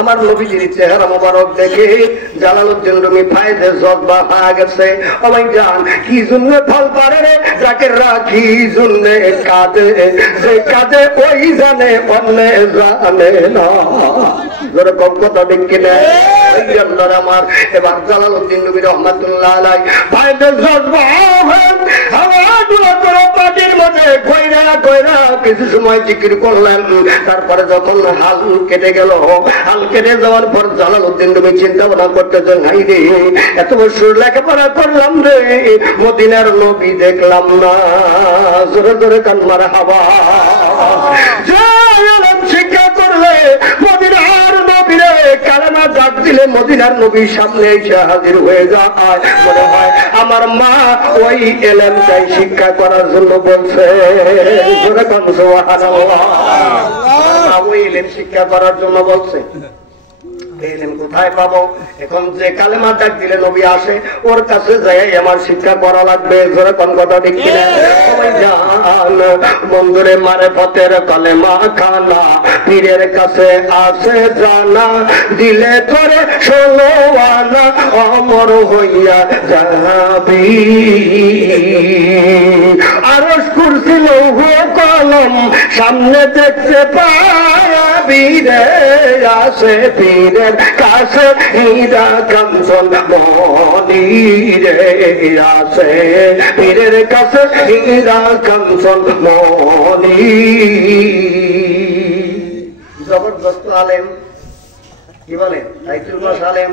আমার নবীজির চেহারা মোবারক দেখে জালালউদ্দিন রুমি ফায়দে জজবা হয়ে গেছে। ওই জান কি জন্য ফল পারে রে যাকে রাখি জন্য কাঁদে, যে কাঁদে ওই জানে অন্য জানে না। ধরে কম কথা ঠিক কিনা আমার। এবার জালালউদ্দিন রুমি রহমাতুল্লাহ আলাইহি ফায়দে জজবা পাটির মধ্যে কইরা কইরা কিছু সময় জিকির করলেন। তারপরে যখন হাল কেটে গেল, হাল কেটে যাওয়ার পর জালালউদ্দিন রুমি চিন্তা ভাবনা করতেছেন, হাই রে এত বছর লেখাপড়া করলাম রে, মদিনার নবী দেখলাম না। জোরে জোরে কান মারহাবা। শিক্ষা করলে মদিনার নবীরে কালেমা ডাক দিলে মদিনার নবীর সামনে এসে হাজির হয়ে যায়। মনে হয় আমার মা ওই এলেমটাই শিক্ষা করার জন্য বলছে। ওই এলেম শিক্ষা করার জন্য বলছে। কোথায় পাবো? এখন যে কালেমা ডাক দিলে নবী আসে, ওর কাছে যাই আমার শিক্ষা করা লাগবে। জোরে কোন কথা ঠিক কিনা বন্ধুরে? মারে পথের কালেমা খানা পীরের কাছে আসে জানা, দিলে করে 16 আনা অমর হইয়া যাবি। আরশ কুরসি লৌহ কলম সামনে দেখতে পাবি রে, আসে পীরের কাছে হীরা কাঞ্চন মনি রে, আসে পীরের কাছে হীরা কাঞ্চন মনি। জবরদস্ত আলেম কি বলেন? তাইতুল মাস আলেম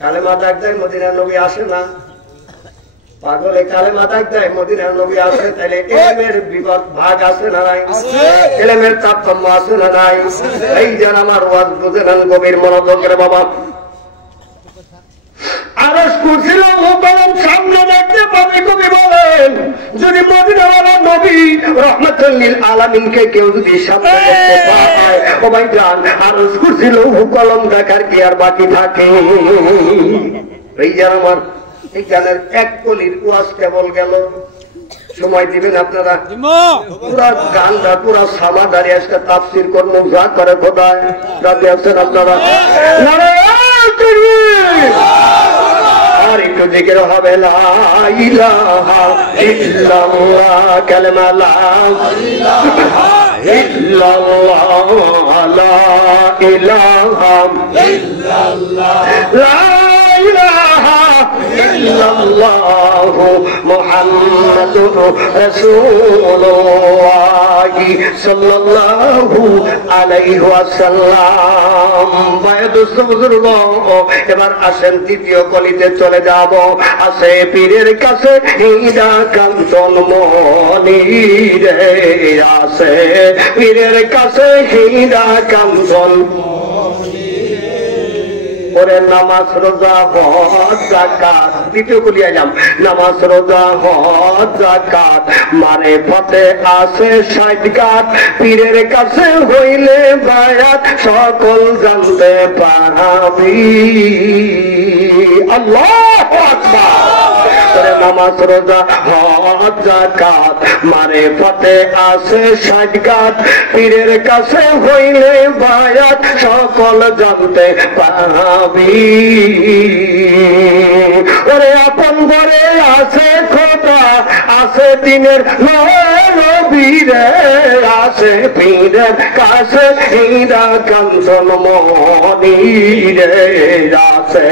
কালেমা ডাক দেয়, মদিনার নবী আসে না। পাগলে কালেমা ডাক দেয়, মদিনার নবী আসে। তাহলে এলেমের বিপদ ভাগ আছে না নাই? এলেমের তারতম্য আছে না নাই? এই যেন আমার ওয়াজ বুঝে নেন গভীর মনোযোগ করে বাবা। আরশ কুরসি লৌহ কলম সামনে দেখতে পাবে। কবি বলেন যদি মদিনাওয়ালা নবী রহমাতুল লিল আলামিনকে কেউ যদি সামনে দেখতে পায়, ও ভাই জান আরশ কুরসি লৌহ কলম দেখার কি আর বাকি থাকে? এই যেন আমার এই গানের এক কলির ওয়াজ কেবল গেল। সময় দিবেন আপনারা? পুরা গানটা পুরা সামা দাঁড়িয়ে আজকে তাফসির করবো যা করে খোদায় রাতে আছেন আপনারা। আর একটু জিকির হবে লা ইলাহা ইল্লাল্লাহ, কালেমা লা ইলাহা ইল্লাল্লাহ, লা ইলাহা ইল্লাল্লাহ, লা ইলাহা ইল্লাল্লাহ মুহাম্মাদুর রাসূলুল্লাহ সাল্লাল্লাহু আলাইহি ওয়াসাল্লাম। বায়দুস বুজুর্গ, এবার আসেন তৃতীয় কলিতে চলে যাব। আসে পীরের কাছে হীরা কাঞ্চন মনি রে, আসে পীরের কাছে হীরা কাঞ্চন মনি। ওরে নামাজ রোজা হজ যাকাত, দ্বিতীয় কলি আইলাম। নামাজ রোজা হজ যাকাত মারে পথে আসে 60 গাত, পীরের কাছে হইলে বায়াত সকল জানতে পারবি। আল্লাহু আকবার। নামাজ রোজা হজ যাকাত মারে পথে আসে 60 গাত, পীরের কাছে হইলে বায়াত সকল জানতে পারবি। ওরে আপন ঘরে আছে খোদা, আছে দিনের নবী রে, আছে পীরের কাছে হীরা কাঞ্চন মনি রে, আছে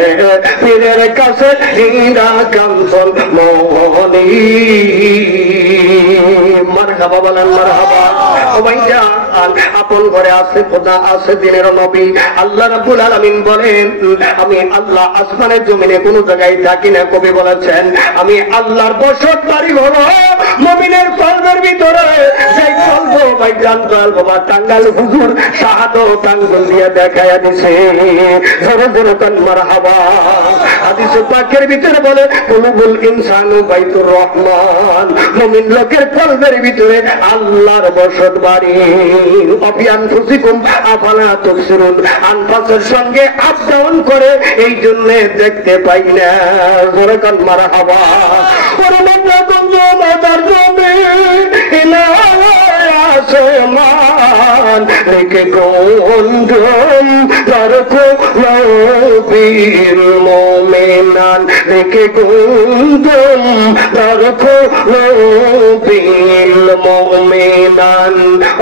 পীরের কাছে হীরা কাঞ্চন মনি। মারহাবা বলেন মারহাবা। ও ভাইয়া আপন ঘরে আছে খোদা, আছে দিনের নবী। আল্লাহ রাব্বুল আলামিন বলেন, আমি আল্লাহ আসমানের জমিনে কোন জায়গায় থাকি না। কবি বলেছেন, আমি আল্লাহর বসত বাড়ি হলো মুমিনের কলবের ভিতরে। সেই কলব ভাই জানতাল বাবা টাঙ্গাল হুজুর শাহাদত আঙ্গুল দিয়ে দেখায়া দিছে। জোরে জোরে কান মারহাবা। হাদিস পাকের ভিতরে বলে, কুলুবুল ইনসানু বাইতুর রহমান, মুমিন লোকের কলবের ভিতরে আল্লাহর বসত বাড়ি। অফিয়ান ফুসিকুম আফালা তুবসিরুন, আনফাসের সঙ্গে আপ ডাউন করে, এই জন্য দেখতে পাই না। জোরে কান মারহাবা। ওরে বান্দা বন্ধু মাদার জমি আসমান রেখে গন্ধম তারকো নবীর মুমিনান, রেখে গন্ধম তারকো নবীর মুমিনান।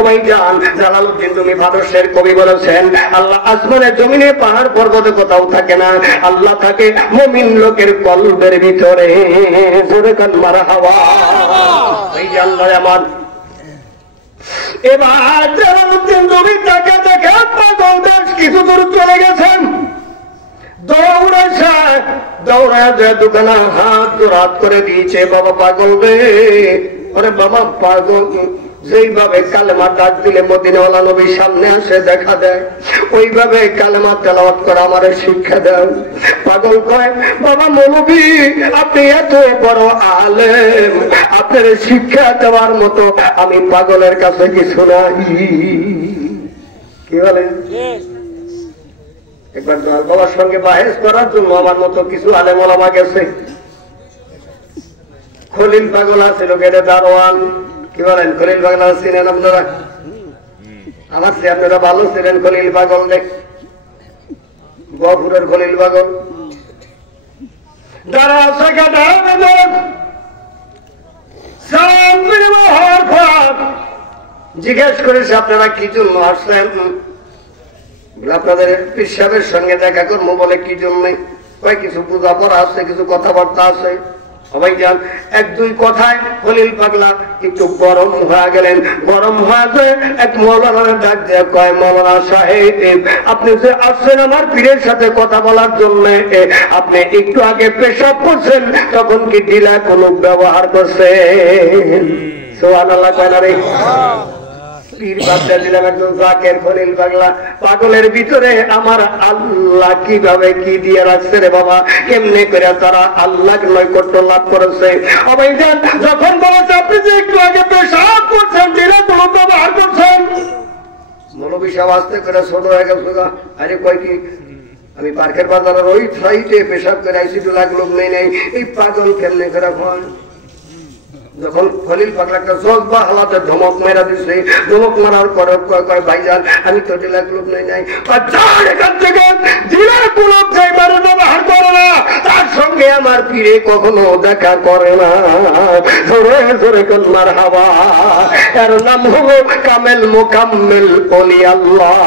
ভাইজান জালালউদ্দিন রুমি ভারতের কবি বলেছেন, আল্লাহ আসমানের জমিনে পাহাড় পর্বতে কোথাও থাকে না, আল্লাহ থাকে মুমিন লোকের কলবের ভিতরে। জোরে কান মারহাবা। ভাইজান ভাই আমার, এবার জালালউদ্দিন রুমি তাকে দেখে পাগল বেশ কিছু দূর চলে গেছেন। দৌড়ায় দোকানে হাত জোড়াত করে দিয়েছে, বাবা পাগল রে, ওরে বাবা পাগল। যেইভাবে কালেমা ডাক দিলে মদিনাওয়ালা নবী সামনে আসে দেখা দেয়, ওইভাবে কালেমা তেলাওয়াত করা আমারে শিক্ষা দেয়। পাগল কয়, বাবা মৌলভী আপনি এত বড় আলেম, আপনার শিক্ষা দেওয়ার মতো আমি পাগলের কাছে কিছু নাই। কি বলেন? একবার দয়াল বাবার সঙ্গে বাহেস করার জন্য আমার মতো কিছু আলেম ওলামা গেছে। খলিল পাগল আছিল গেটে দারোয়ান। কি বলেন? খলিল পাগল ছিলেন আপনারা? আমার সে আপনারা ভালো ছিলেন খলিল পাগল। দেখ গফুরের খলিল পাগল যারা আছে জিজ্ঞেস করেছে আপনারা কি জন্য আসছেন? আপনাদের পীর সাহেবের সঙ্গে দেখা করবো। বলে কি জন্য? কয় কিছু পূজা করা আছে, কিছু কথাবার্তা আছে। সবাই যান এক দুই কথায় খলিল পাগলা একটু গরম হয়ে গেলেন। গরম হয়ে এক মৌলানার ডাক দিয়ে কয়, মৌলানা সাহেব আপনি যে আসছেন আমার পীরের সাথে কথা বলার জন্য, আপনি একটু আগে পেশাব করছেন, তখন কি ঢিলা কোনো ব্যবহার করছেন? সুবহানাল্লাহ কয় না রে? পীর বাদশা দিলাম একজন জাকের খলিল পাগলা। পাগলের ভিতরে আমার আল্লাহ কিভাবে কি দিয়ে রাখছে রে বাবা, কেমনে করে তারা আল্লাহ নৈকট্য লাভ করেছে। সবাই যান যখন বলেছে আপনি যে একটু আগে পেশাব করছেন, ঢিলা কোনো ব্যবহার করছেন, মৌলভী সাহেব আস্তে করে ছোট হয়ে গেছে। আরে কয় কি, আমি পার্কের বাজারের ওই সাইডে পেশাব করে আইসি, 2 লাখ লোক নেই। এই পাগল কেমনে করে হয়? যখন খলিল পাগলা একটা জজবা হালাতে ধমক মেরা দিছে, ধমক মারার পরে কয় ভাইজান আমি তো 2 লাখ লোক নেই। এখান থেকে 2 লাখ লোক যাই মারে ব্যবহার করে না, তার সঙ্গে আমার পীরে কখনো দেখা করে না। জোরে জোরে কোন মারহাবা। এর নাম হলো কামেল মুকাম্মিল ওলি আল্লাহ।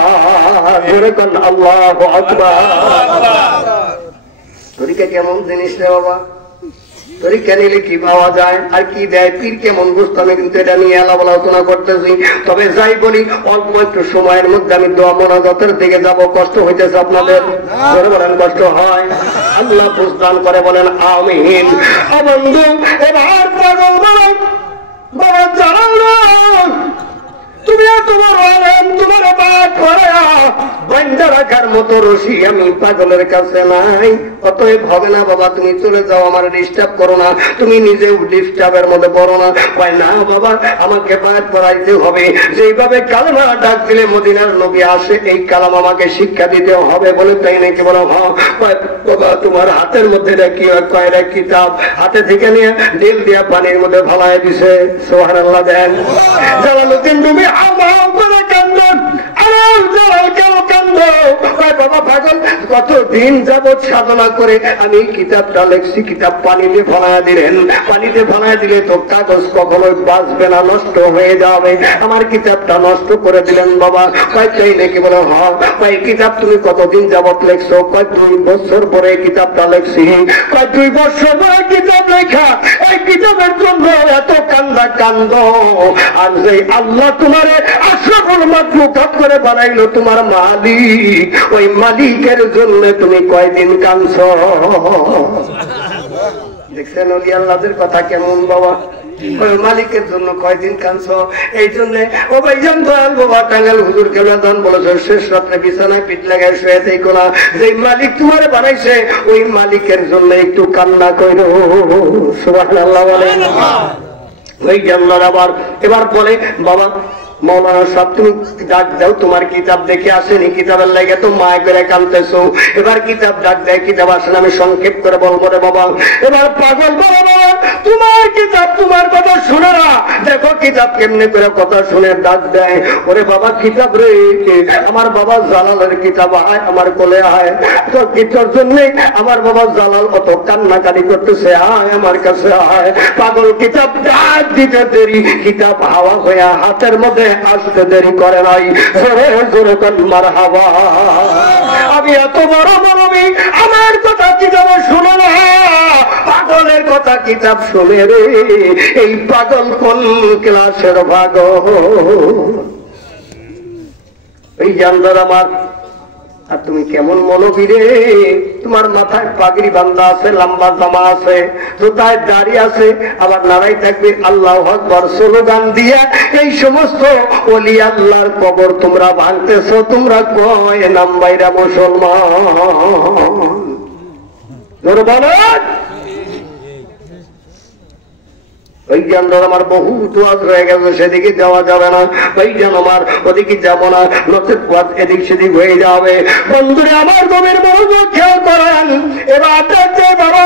জোরে কোন আল্লাহু আকবার। তরিকা কেমন জিনিস রে বাবা? পরীক্ষা নিলে কি পাওয়া যায় আর কি দেয়, পীর কেমন বুঝতে, আমি কিন্তু এটা নিয়ে আলোচনা করতেছি। তবে যাই বলি, অল্প একটু সময়ের মধ্যে আমি দোয়া মোনাজাতের দিকে যাব। কষ্ট হইতেছে আপনাদের? বলেন কষ্ট হয়? আল্লাহ প্রস্থান করে বলেন আমিন। বন্ধু এবার পাগল বলেন, বাবা জানো তুমি তোমার আলেম তোমার বাদ করে বান্ধা রাখার মতো রশি আমি পাগলের কাছে নাই। অতএব হবে না বাবা, তুমি চলে যাও, আমার ডিস্টার্ব করো না, তুমি নিজেও ডিস্টার্বের মধ্যে পড়ো না। কয় না বাবা, আমাকে বাদ পড়াইতে হবে। যেইভাবে কালেমা ডাক দিলে মদিনার নবী আসে, এই কালাম আমাকে শিক্ষা দিতে হবে। বলে তাই নাকি? বলো হ্যাঁ। বাবা তোমার হাতের মধ্যে কি কয়টা কিতাব হাতে থেকে নিয়ে ঢিল দিয়া পানির মধ্যে ফালাই দিছে। সুবহানাল্লাহ। দেন জালালউদ্দিন রুমি বাবা পাগল, কতদিন যাবৎ সাধনা করে আমি কিতাবটা লেখছি, কিতাব পানিতে ফলাইয়া দিলেন। পানিতে ফলাইয়া দিলে তো কাগজ কখনোই বাঁচবে না, নষ্ট হয়ে যাবে। আমার কিতাবটা নষ্ট করে দিলেন বাবা। কয় চাই নাকি? বলে হ্যাঁ। কয় কিতাব তুমি কতদিন যাবৎ লেখছো? কয় 2 বছর পরে কিতাবটা লেখছি। কয় 2 বছর পরে কিতাব লেখা, এই কিতাবের জন্য এত কান্দা কান্দ। আর যে আল্লাহ তোমারে আশরাফুল মাখলুকাত করে বানাইলো তোমার মালিক, ওই মালিকের জন্য তুমি কয়দিন কাঁদছ? দেখছেন ওলি আল্লাহদের কথা কেমন বাবা, ওই মালিকের জন্য কয়দিন কাঁদছ? এই জন্য ও ভাইজান দয়াল বাবা টাঙ্গাইল হুজুর কেবলাদান বলেছে, শেষ রাত্রে বিছানায় পিঠ লাগায় শুয়ে থেকো না, যে মালিক তোমার বানাইছে ওই মালিকের জন্য একটু কান্না কইরো। সুবহানাল্লাহ বলেন। ওই জান্নাত আবার এবার বলে, বাবা মৌলানা সাহেব তুমি ডাক দাও, তোমার কিতাব দেখে আসেনি, কিতাবের লাগে তো মায় করে কাঁদতেছো, এবার কিতাব ডাক দেয়, কিতাব আসেন, আমি সংক্ষেপ করে বলবো রে বাবা। এবার পাগল বাবা তোমার কিতাব তোমার কথা শুনে না, দেখো কিতাব কেমনে করে কথা শুনে ডাক দেয়। ওরে বাবা কিতাব রে, আমার বাবা জালালের কিতাব আয় আমার কোলে আয়, তো কিতার জন্য আমার বাবা জালাল অত কান্নাকাটি করতেছে, আয় আমার কাছে আয়। পাগল কিতাব ডাক দিতে দেরি, কিতাব হাওয়া হয়ে হাতের মধ্যে আসতে দেরি করে নাই। জোরে জোরে কোন মারহাবা। আমি এত বড় মানবী, আমার কথা কিতাবে শুনে না, পাগলের কথা কিতাব শুনে রে। এই পাগল কোন ক্লাসের পাগল? এই জানদার আমার, আর তুমি কেমন মনোবী রে, তোমার মাথায় পাগড়ি বান্ধা আছে, লম্বা জামা আছে, জুতায় দাড়ি আছে, আবার নারাই থাকবে আল্লাহু আকবার স্লোগান দিয়ে এই সমস্ত ওলি আল্লাহর কবর তোমরা ভাঙতেছো। তোমরা কয় নাম্বাইরা মুসলমান? জোরে বলেন। ওই জানদার আমার বহু দোয়াজ রয়ে গেছে, সেদিকে যাওয়া যাবে না। ওই জান আমার ওদিকে যাবো না, নচেত পথ এদিক সেদিক হয়ে যাবে। বন্ধুরা আমার গভীর মনোযোগ খেয়াল করেন। এবার দেখতে বাবা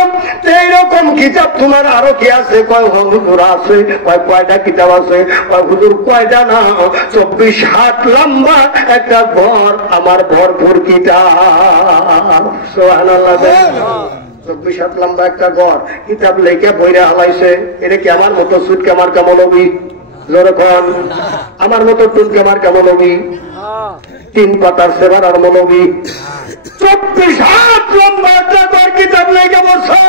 এইরকম কিতাব তোমার আরো কি আছে? কয় হুজুর আছে। কয় কয়টা কিতাব আছে? কয় হুজুর কয়টা না, 24 হাত লম্বা একটা ঘর আমার ভরপুর কিতাব। সুবহানাল্লাহ। 24 হাত লম্বা একটা ঘর, কিতাব লেখা বইরা হালাইছে। এটা কি আমার মতো সুট কামার কামলবি? যখন আমার মতো টুল কামার কামলবি, 3 পাতার সেবার আর মৌলবি 24 হাত লম্বা একটা ঘর কিতাব লেখা বসে।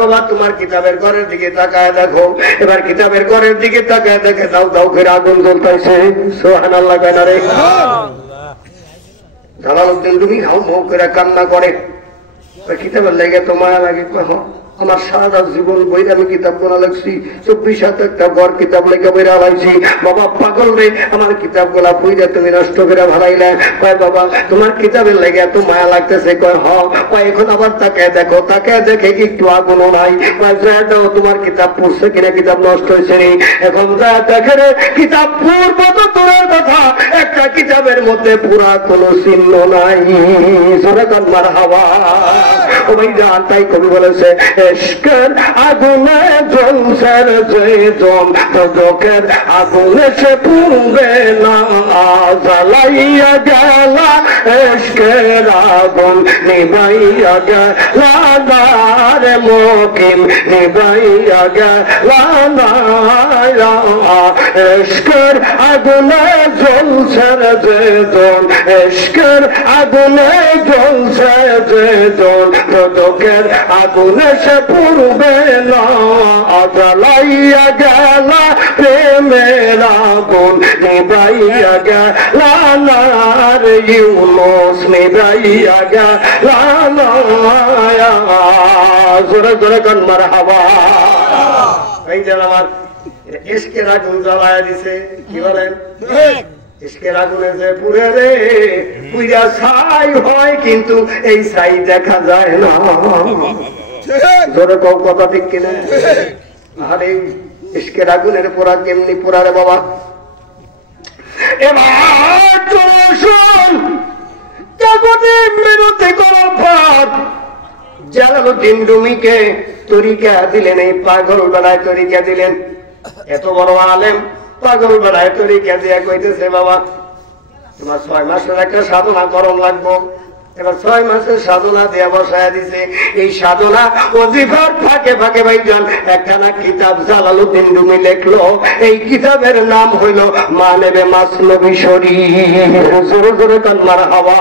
বাবা তোমার কিতাবের ঘরের দিকে তাকায় দেখো। এবার কিতাবের ঘরের দিকে তাকায় দেখে দাও দাও করে আগুন জ্বলতেছে। সুবহানাল্লাহ। Kanheri Jalaluddin Rumi how how করে কান্না করে। কিতাবের লেগে তো মায়া লাগে। আমার সারা জীবন বই আমি কিতাব গোনা লাগছি, 24 হাত একটা ঘর কিতাব লেগে বইরা হারাইছি। বাবা পাগল রে, আমার কিতাব গোলা বইরা তুমি নষ্ট করে হারাইলে। কয় বাবা তোমার কিতাবের লেগে এত মায়া লাগতেছে? কয় হ। কয় এখন আবার তাকায় দেখো, তাকায় দেখে একটু আগুনও নাই। দাও তোমার কিতাব পড়ছে কিনা, কিতাব নষ্ট হয়েছে নি। এখন যা দেখে রে কিতাব পূর্ব তো তোর কথা, একটা কিতাবের মধ্যে পুরা কোনো চিহ্ন নাই। সরকার মার হাওয়া। ও ভাই জান, তাই কবি বলেছে এশকের আগুনে জ্বলছে যেজন, তোদের আগুনে সে পুড়বে না। জ্বালাইয়া গেলা এশকের আগুন, নিভাইয়া গেলা রে মকিম, নিভাইয়া গেলা। এশকের আগুনে জ্বলছে যেজন, এশকের আগুনে জ্বলছে যেজন, তোদের আগুনে সে পুড়বে না। জ্বালাইয়া গেলা প্রেমের আগুন, নিভাইয়া গেলা রে ইউনুস, নিভাইয়া গেলা। জোরে জোরে কান মারহাবা। এই যে আমার ইশকের আগুন জ্বালায়া দিছে। কি বলেন? ইশকের আগুনে যে পুড়ে রে, পুইরা ছাই হয় কিন্তু এই ছাই দেখা যায় না। ধরে কও কথা ঠিক কিনা? আরে ইশকের আগুনের পোড়া কেমনি পোড়া রে বাবা। এবার শুন, জগতে বিরতি করার পর জালালউদ্দিন রুমিকে তরিকা দিলেন, এই পাগল বেলায় তরিকা দিলেন। এত বড় আলেম পাগল বেলায় তরিকা দিয়া কইতেছে বাবা তোমার 6 মাসের একটা সাধনা করণ লাগবো। এবার 6 মাসের সাধনা দেয়া বসায় দিছে। এই সাধনা ওজিফার ফাঁকে ফাঁকে ভাইজান একখানা কিতাব জালালউদ্দিন রুমি লেখলো। এই কিতাবের নাম হইল মানবে মাসনবী শরীফ। জোরে জোরে কান মারহাবা।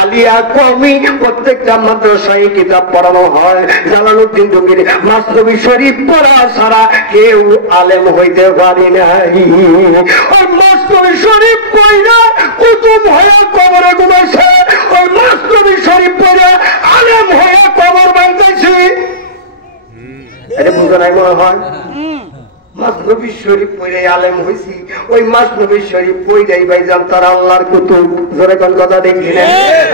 আলিয়া কওমি প্রত্যেকটা মাদ্রাসায় কিতাব পড়ানো হয়। জালালউদ্দিন রুমির মাসনবী শরীফ পড়া ছাড়া কেউ আলেম হইতে পারি নাই। ওই মাসনবী শরীফ পড়া কুতুব হয়ে কবরে ঘুমাইছে। ওই মাসনবী শরীফ পড়া আলেম হয়ে কবর বাঁধতেছি। এটা বুঝা নাই মনে হয়? মাসনবী শরীফ পড়ে আলেম হয়েছি। ওই মাসনবী শরীফ পড়াই ভাইজান তারা আল্লাহর কুতুব। জোরে কোন কথা দেখি না?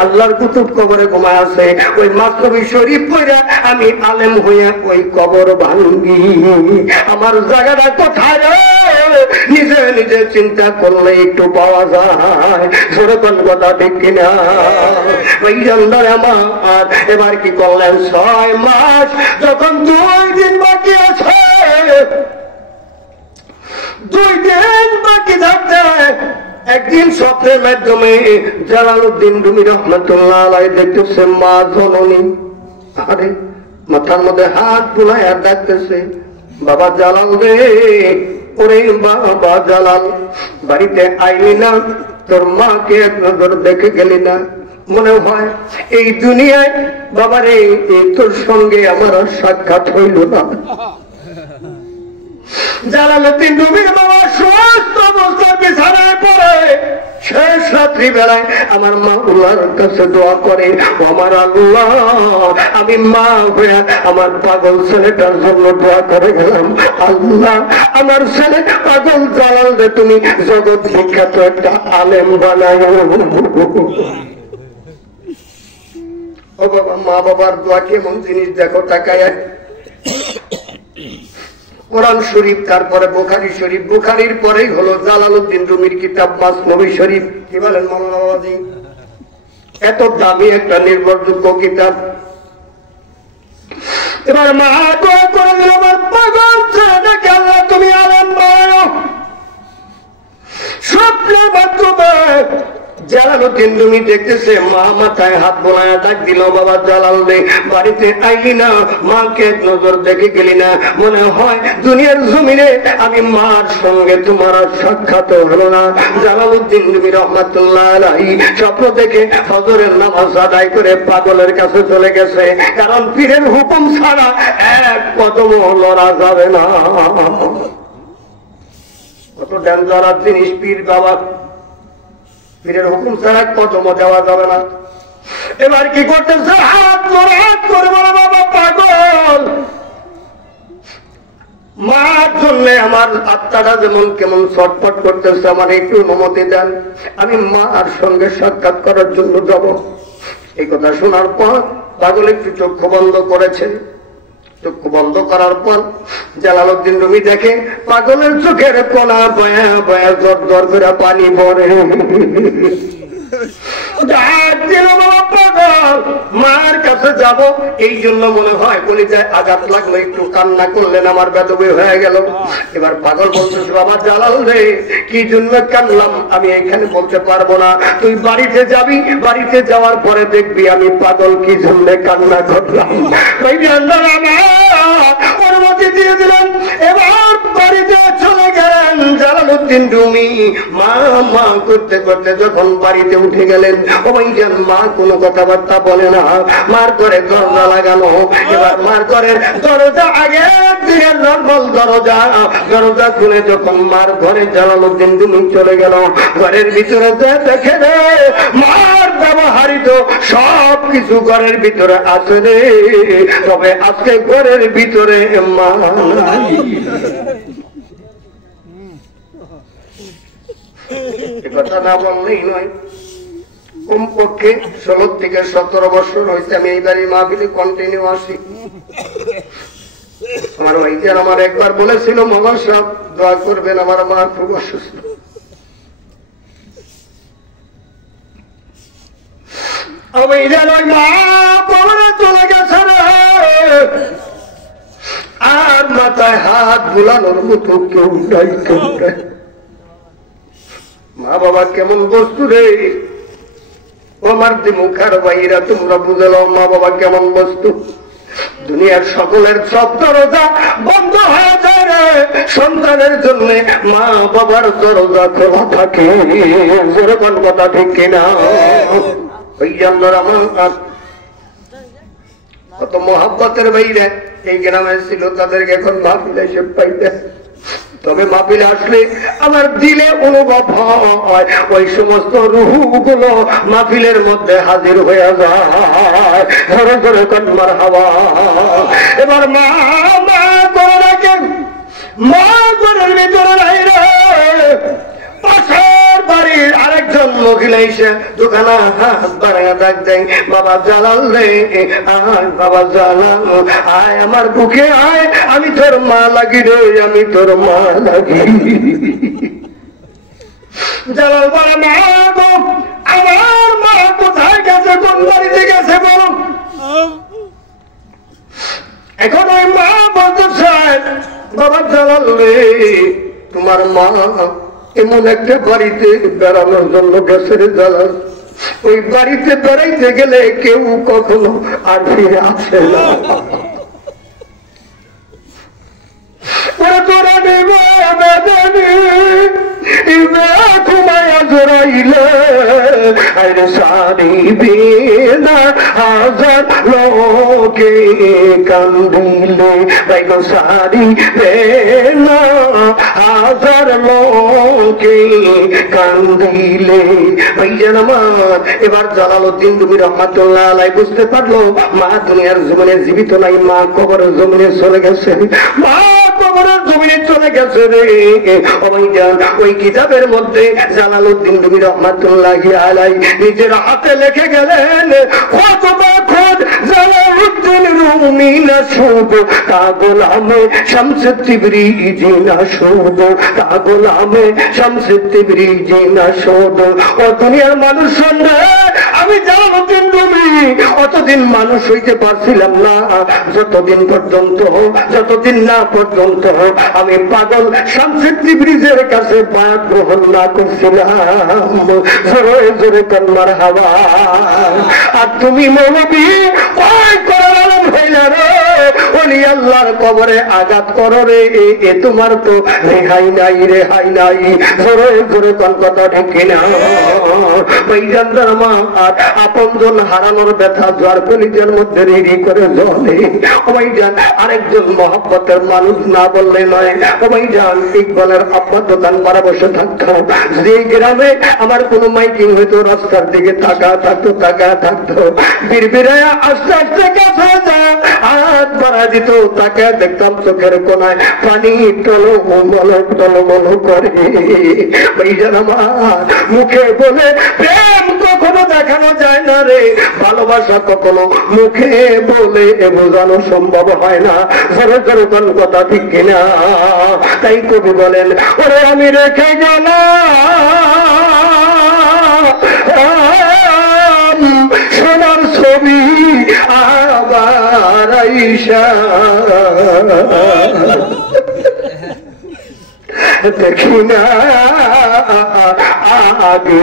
আল্লাহর কুতুব কবরে ঘুমায় আছে। ওই মাসনবী শরীফ পড়া আমি আলেম হয়ে ওই কবর ভাঙ্গি। আমার জায়গাটা কোথায় নিজে নিজে চিন্তা করলে একটু পাওয়া যায়। জোরে কোন কথা দেখি না? ওই জানদার আমার এবার কি করলেন? 6 মাস যখন 2 দিন বাকি আছে, 2 দিন বাকি থাকতে একদিন স্বপ্নের মাধ্যমে জালালউদ্দিন রুমি রহমাতুল্লাহ আলাইহি দেখতেছে মা জননী আরে মাথার মধ্যে হাত বুলায় আর ডাকতেছে, বাবা জালাল রে, ওরে বাবা জালাল, বাড়িতে আইলি না? তোর মাকে এক নজর দেখে গেলি না? মনে হয় এই দুনিয়ায় বাবারে তোর সঙ্গে আমার সাক্ষাৎ হইল না। জালালউদ্দিন রুমির বাবা সুস্থ অবস্থায় বিছানায় পড়ে শেষ রাত্রি বেলায় আমার মা আল্লাহর কাছে দোয়া করে, আমার আল্লাহ আমি মা হয়ে আমার পাগল ছেলেটার জন্য দোয়া করে গেলাম। আল্লাহ আমার ছেলে পাগল জালাল রে তুমি জগৎ বিখ্যাত একটা আলেম বানায়। ও বাবা, মা বাবার দোয়া কেমন জিনিস দেখো তাকায়। কোরআন শরীফ, তারপরে বুখারী শরীফ, বুখারীর পরেই হলো জালালউদ্দিন রুমির কিতাব মাসনবী শরীফ। কি বলেন মাওলানা বাবাজি? এত দামি একটা নির্ভরযোগ্য কিতাব। এবার মা দোয়া করে দিল, আমার পাগল ছেলেটাকে আল্লাহ তুমি আলেম বানাও। স্বপ্নের মাধ্যমে জালালউদ্দিন রুমি দেখতেছে মা মাথায় হাত বোলায় ডাক দিল, বাবা জালাল রে, বাড়িতে আইলি না? মাকে এক নজর দেখে গেলি না? মনে হয় দুনিয়ার জমিনে আমি মার সঙ্গে তোমার সাক্ষাৎ হলো না। জালালউদ্দিন রুমি রহমাতুল্লাহ আলাইহি স্বপ্ন দেখে ফজরের নামাজ আদায় করে পাগলের কাছে চলে গেছে। কারণ পীরের হুকুম ছাড়া এক কদম লড়া যাবে না। কত ডেঞ্জারাস জিনিস পীর বাবা, পীরের হুকুম ছাড়া কদম দেওয়া যাবে না। এবার কি করতেছে? হাত করে বলে, বাবা পাগল, মার জন্য আমার আত্মাটা যেমন কেমন ছটফট করতেছে, আমার একটু অনুমতি দেন, আমি মার সঙ্গে সাক্ষাৎ করার জন্য যাব। এই কথা শোনার পর পাগল একটু চক্ষু বন্ধ করেছে। চক্ষু বন্ধ করার পর জালালউদ্দিন রুমি দেখে পাগলের চোখের কোনা বয়া বয়া জোর জোর করে পানি পড়ে। মার কাছে যাব, এই জন্য মনে হয় কলিজায় আঘাত লাগলো, একটু কান্না করলেন, আমার বেদবি হয়ে গেল। এবার পাগল বলতেছে, বাবা জালাল রে, কি জন্য কানলাম আমি এখানে বলতে পারবো না, তুই বাড়িতে যাবি, বাড়িতে যাওয়ার পরে দেখবি আমি পাগল কি জন্য কান্না করলাম। অনুমতি দিয়ে দিলেন। এবার বাড়িতে চলে গেলেন জালালউদ্দিন রুমি। মা মা করতে করতে যখন বাড়িতে উঠে গেলেন, ওইখান মা কোনো কথাবার্তা বলে না। মার ঘরে দরজা লাগানো। এবার মার ঘরের দরজা আগে দিকে নর্মাল দরজা, দরজা খুলে যখন মার ঘরে জালালউদ্দিন রুমি চলে গেল, ঘরের ভিতরে দেখে রে মার ব্যবহারিত সব কিছু ঘরের ভিতরে আছে রে, তবে আজকে ঘরের ভিতরে মা নাই। কথা না বললেই নয়। কমপক্ষে 16 থেকে 17 বছর হয়েছে আমি এই বাড়ির মাহফিলে কন্টিনিউ আসি। আমার ভাইজান আমার একবার বলেছিল, মামা সাহেব দোয়া করবেন, আমার মা খুব অসুস্থ। আমি ওই মা কবরে চলে গেছে আর মাথায় হাত বুলানোর মতো কেউ নাই, কেউ নাই। মা বাবা কেমন বস্তু রে, আমার মুখার বাইরা তোমরা বুঝলো মা বাবা কেমন বস্তু। দুনিয়ার সকলের সব দরজা বন্ধ হয়ে যায় রে, সন্তানের জন্য মা বাবার দরজা খোলা থাকে। যেরকম কথা ঠিক কিনা? ওই জন্য আমার কত মহাব্বতের বাইরে এই গ্রামে ছিল, তাদেরকে এখন মাহফিল এসে পাইতে। তবে মাহফিল আসলে আমার দিলে অনুভব হয় ওই সমস্ত রূহগুলো মাহফিলের মধ্যে হাজির হয়ে যায়। ধরে ধরে কন্মার হাওয়া। এবার মা মা করে রাখেন, মা ঘরের ভিতরে নাই রে, পাশের বাড়ির আরেকজন মহিলা এসে দোকানা হাত বাড়াইয়া ডাক দেয়, বাবা জালাল রে, আয় বাবা জালাল, আয় আমার বুকে আয়, আমি তোর মা লাগি রে, আমি তোর মা লাগি। জালাল বলে, মা গো, আমার মা কোথায় গেছে, কোন বাড়িতে গেছে বলো। এখন ওই মা বলতেছে, বাবা জালাল রে, তোমার মা এমন একটা বাড়িতে বেড়ানোর জন্য গেছে রে জালাল। ওই বাড়িতে বেড়াইতে গেলে কেউ কখনো আর ফিরে আসে না। তোরা নেবে ঘুমায়া জড়াইলে আরে সারিবে না হাজার লোকে কান্দিলে, ভাই গো সারিবে না হাজার লোকে কান্দিলে। ভাইজান আমার, এবার জালালউদ্দিন রুমি রহমাতুল্লাহ আলাইহি বুঝতে পারলো মা দুনিয়ার জীবনে জীবিত নাই, মা কবরের জমিনে চলে গেছে, মা কবরের জমিনে চলে গেছে রে। ওই কিতাবের মধ্যে জালালউদ্দিন রুমি রহমাতুল্লাহি আলাইহি নিজের হাতে লিখে গেলেন, জালালউদ্দিন রুমি না শুভ তা গোলামে শামস তিবরিজি না শুভ, তা গোলামে শামস তিবরিজি না শুভ। ও দুনিয়ার মানুষ শুনবে, আমি জালালউদ্দিন রুমি অতদিন মানুষ হইতে পারছিলাম না যতদিন না পর্যন্ত আমি পাগল শামস তিবরিজের কাছে বায়াত গ্রহণ না করছিলাম। জোরে জোরে কন্মার হাওয়া। আর তুমি মৌলবী ওই কোরআন হইলা রে, ওলি আল্লাহর কবরে আঘাত করো রে, এ তোমার তো রেহাই নাই, রেহাই নাই। জোরে জোরে কোন কথা ঠিক কিনা? ভাইজানদার মা আর আপনজন হারানোর ব্যথা জোয়ার কলিজার মধ্যে রেডি করে জ্বলে। ও ভাইজান, আরেকজন মহব্বতের মানুষ না বললে নয়। ও ভাইজান, ইকবালের আব্বা দোকান পাড়া বসে থাকতো, যে গ্রামে আমার কোনো মাইকিং হইতো রাস্তার দিকে তাকা থাকতো, বিড়বিড়ায়া আস্তে আস্তে কাছে হাত বাড়া দিত, তাকে দেখতাম চোখের কোনায় পানি টলমল করে। ভাইজান আমার, মুখে বলে প্রেম কখনো দেখানো যায় না রে, ভালোবাসা কখনো মুখে বলে বোঝানো সম্ভব হয় না। জোরে জোরে কোন কথা ঠিক কিনা? তাই কবি বলেন, ওরে আমি রেখে গেলাম সোনার ছবি আবার আইসা দেখি না আগে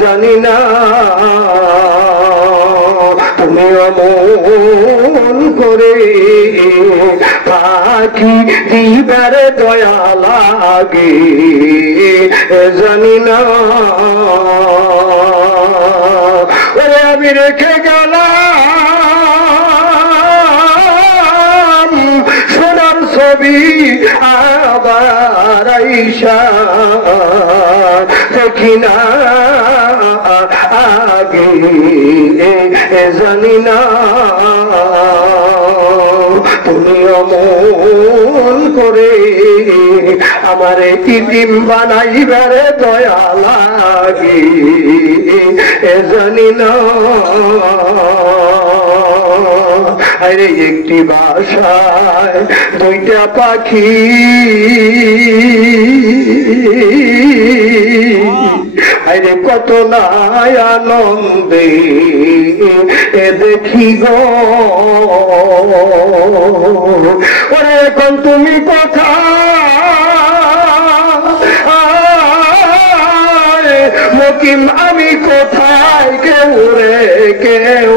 জানি না তুমি অমন করে পাখি দিবার দয়া লাগে জানি না। ওরে আমি রেখে গেলাম সোনার ছবি আবার আইসা দেখি না আগে জানি না তুমি অমন করে আমারে ইতিম বানাইবারে দয়া লাগে জানি না। আরে একটি বাসায় দুইটা পাখি আরে কত নাই আনন্দে দেখি গো। ওরে এখন তুমি কোথায় মকিম আমি কোথায় কেউ রে কেউ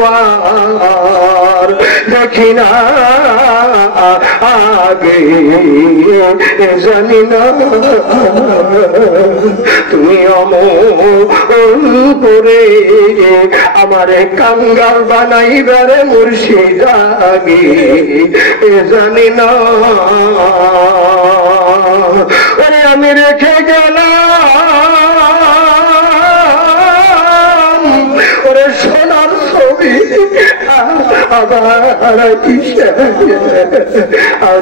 আর দেখি না আগে জানি না তুমি অমন করে আমারে কাঙ্গাল বানাইবারে মুর্শিদ আগে জানি না আমি রেখে গেলাম ওরে সোনার ছবি আবার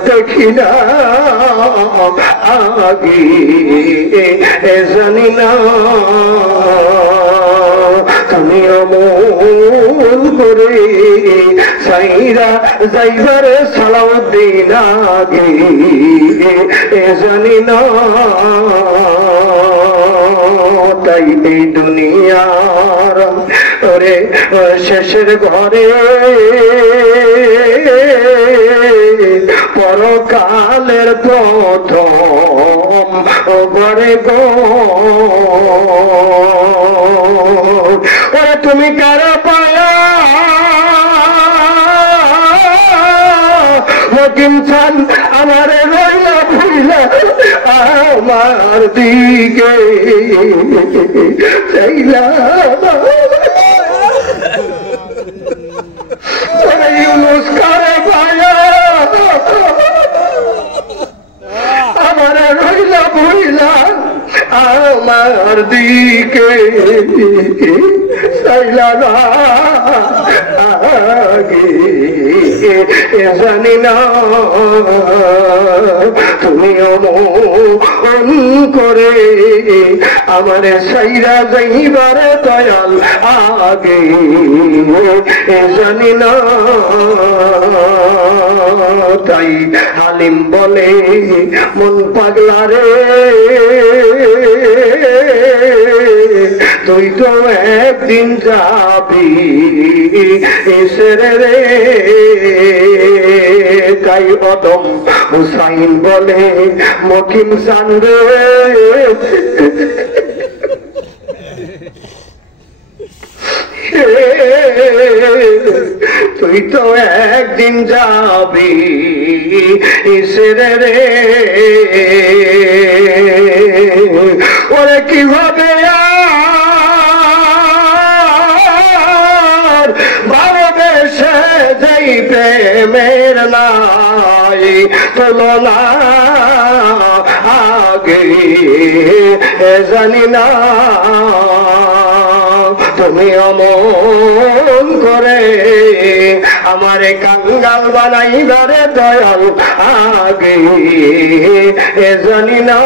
দেখি না আগে জানি না তুমি অমল করে সাইরা যাইবারে সালাউদ্দিন আগে জানি না তাই এই দুনিয়ার ওরে শেষের ঘরে পরকালের প্রথম ঘরে গো ওরে তুমি কারা পায়া মকিম চান আমার রইলা ভুইলা আমার দিকে চাইলা ইউনুস কারে পায়া আমার রইলা ভুইলা আমার দিকে চাইলা না আগে জানি না তুমি অমন করে আমার সাইরা যাইবারে দয়াল আগে জানি না তাই হালিম বলে মন পাগলা রে তুই তো একদিন যাবি এসরে রে তাই অদম হুসাইন বলে মকিম চান রে তুই তো একদিন যাবি এসরে রে ওরে কিভাবে ভালোবেসে যাই প্রেমের নাই তুলনা আগে জানি না তুমি অমন করে আমারে কাঙ্গাল বানাইবারে দয়াল আগে জানি না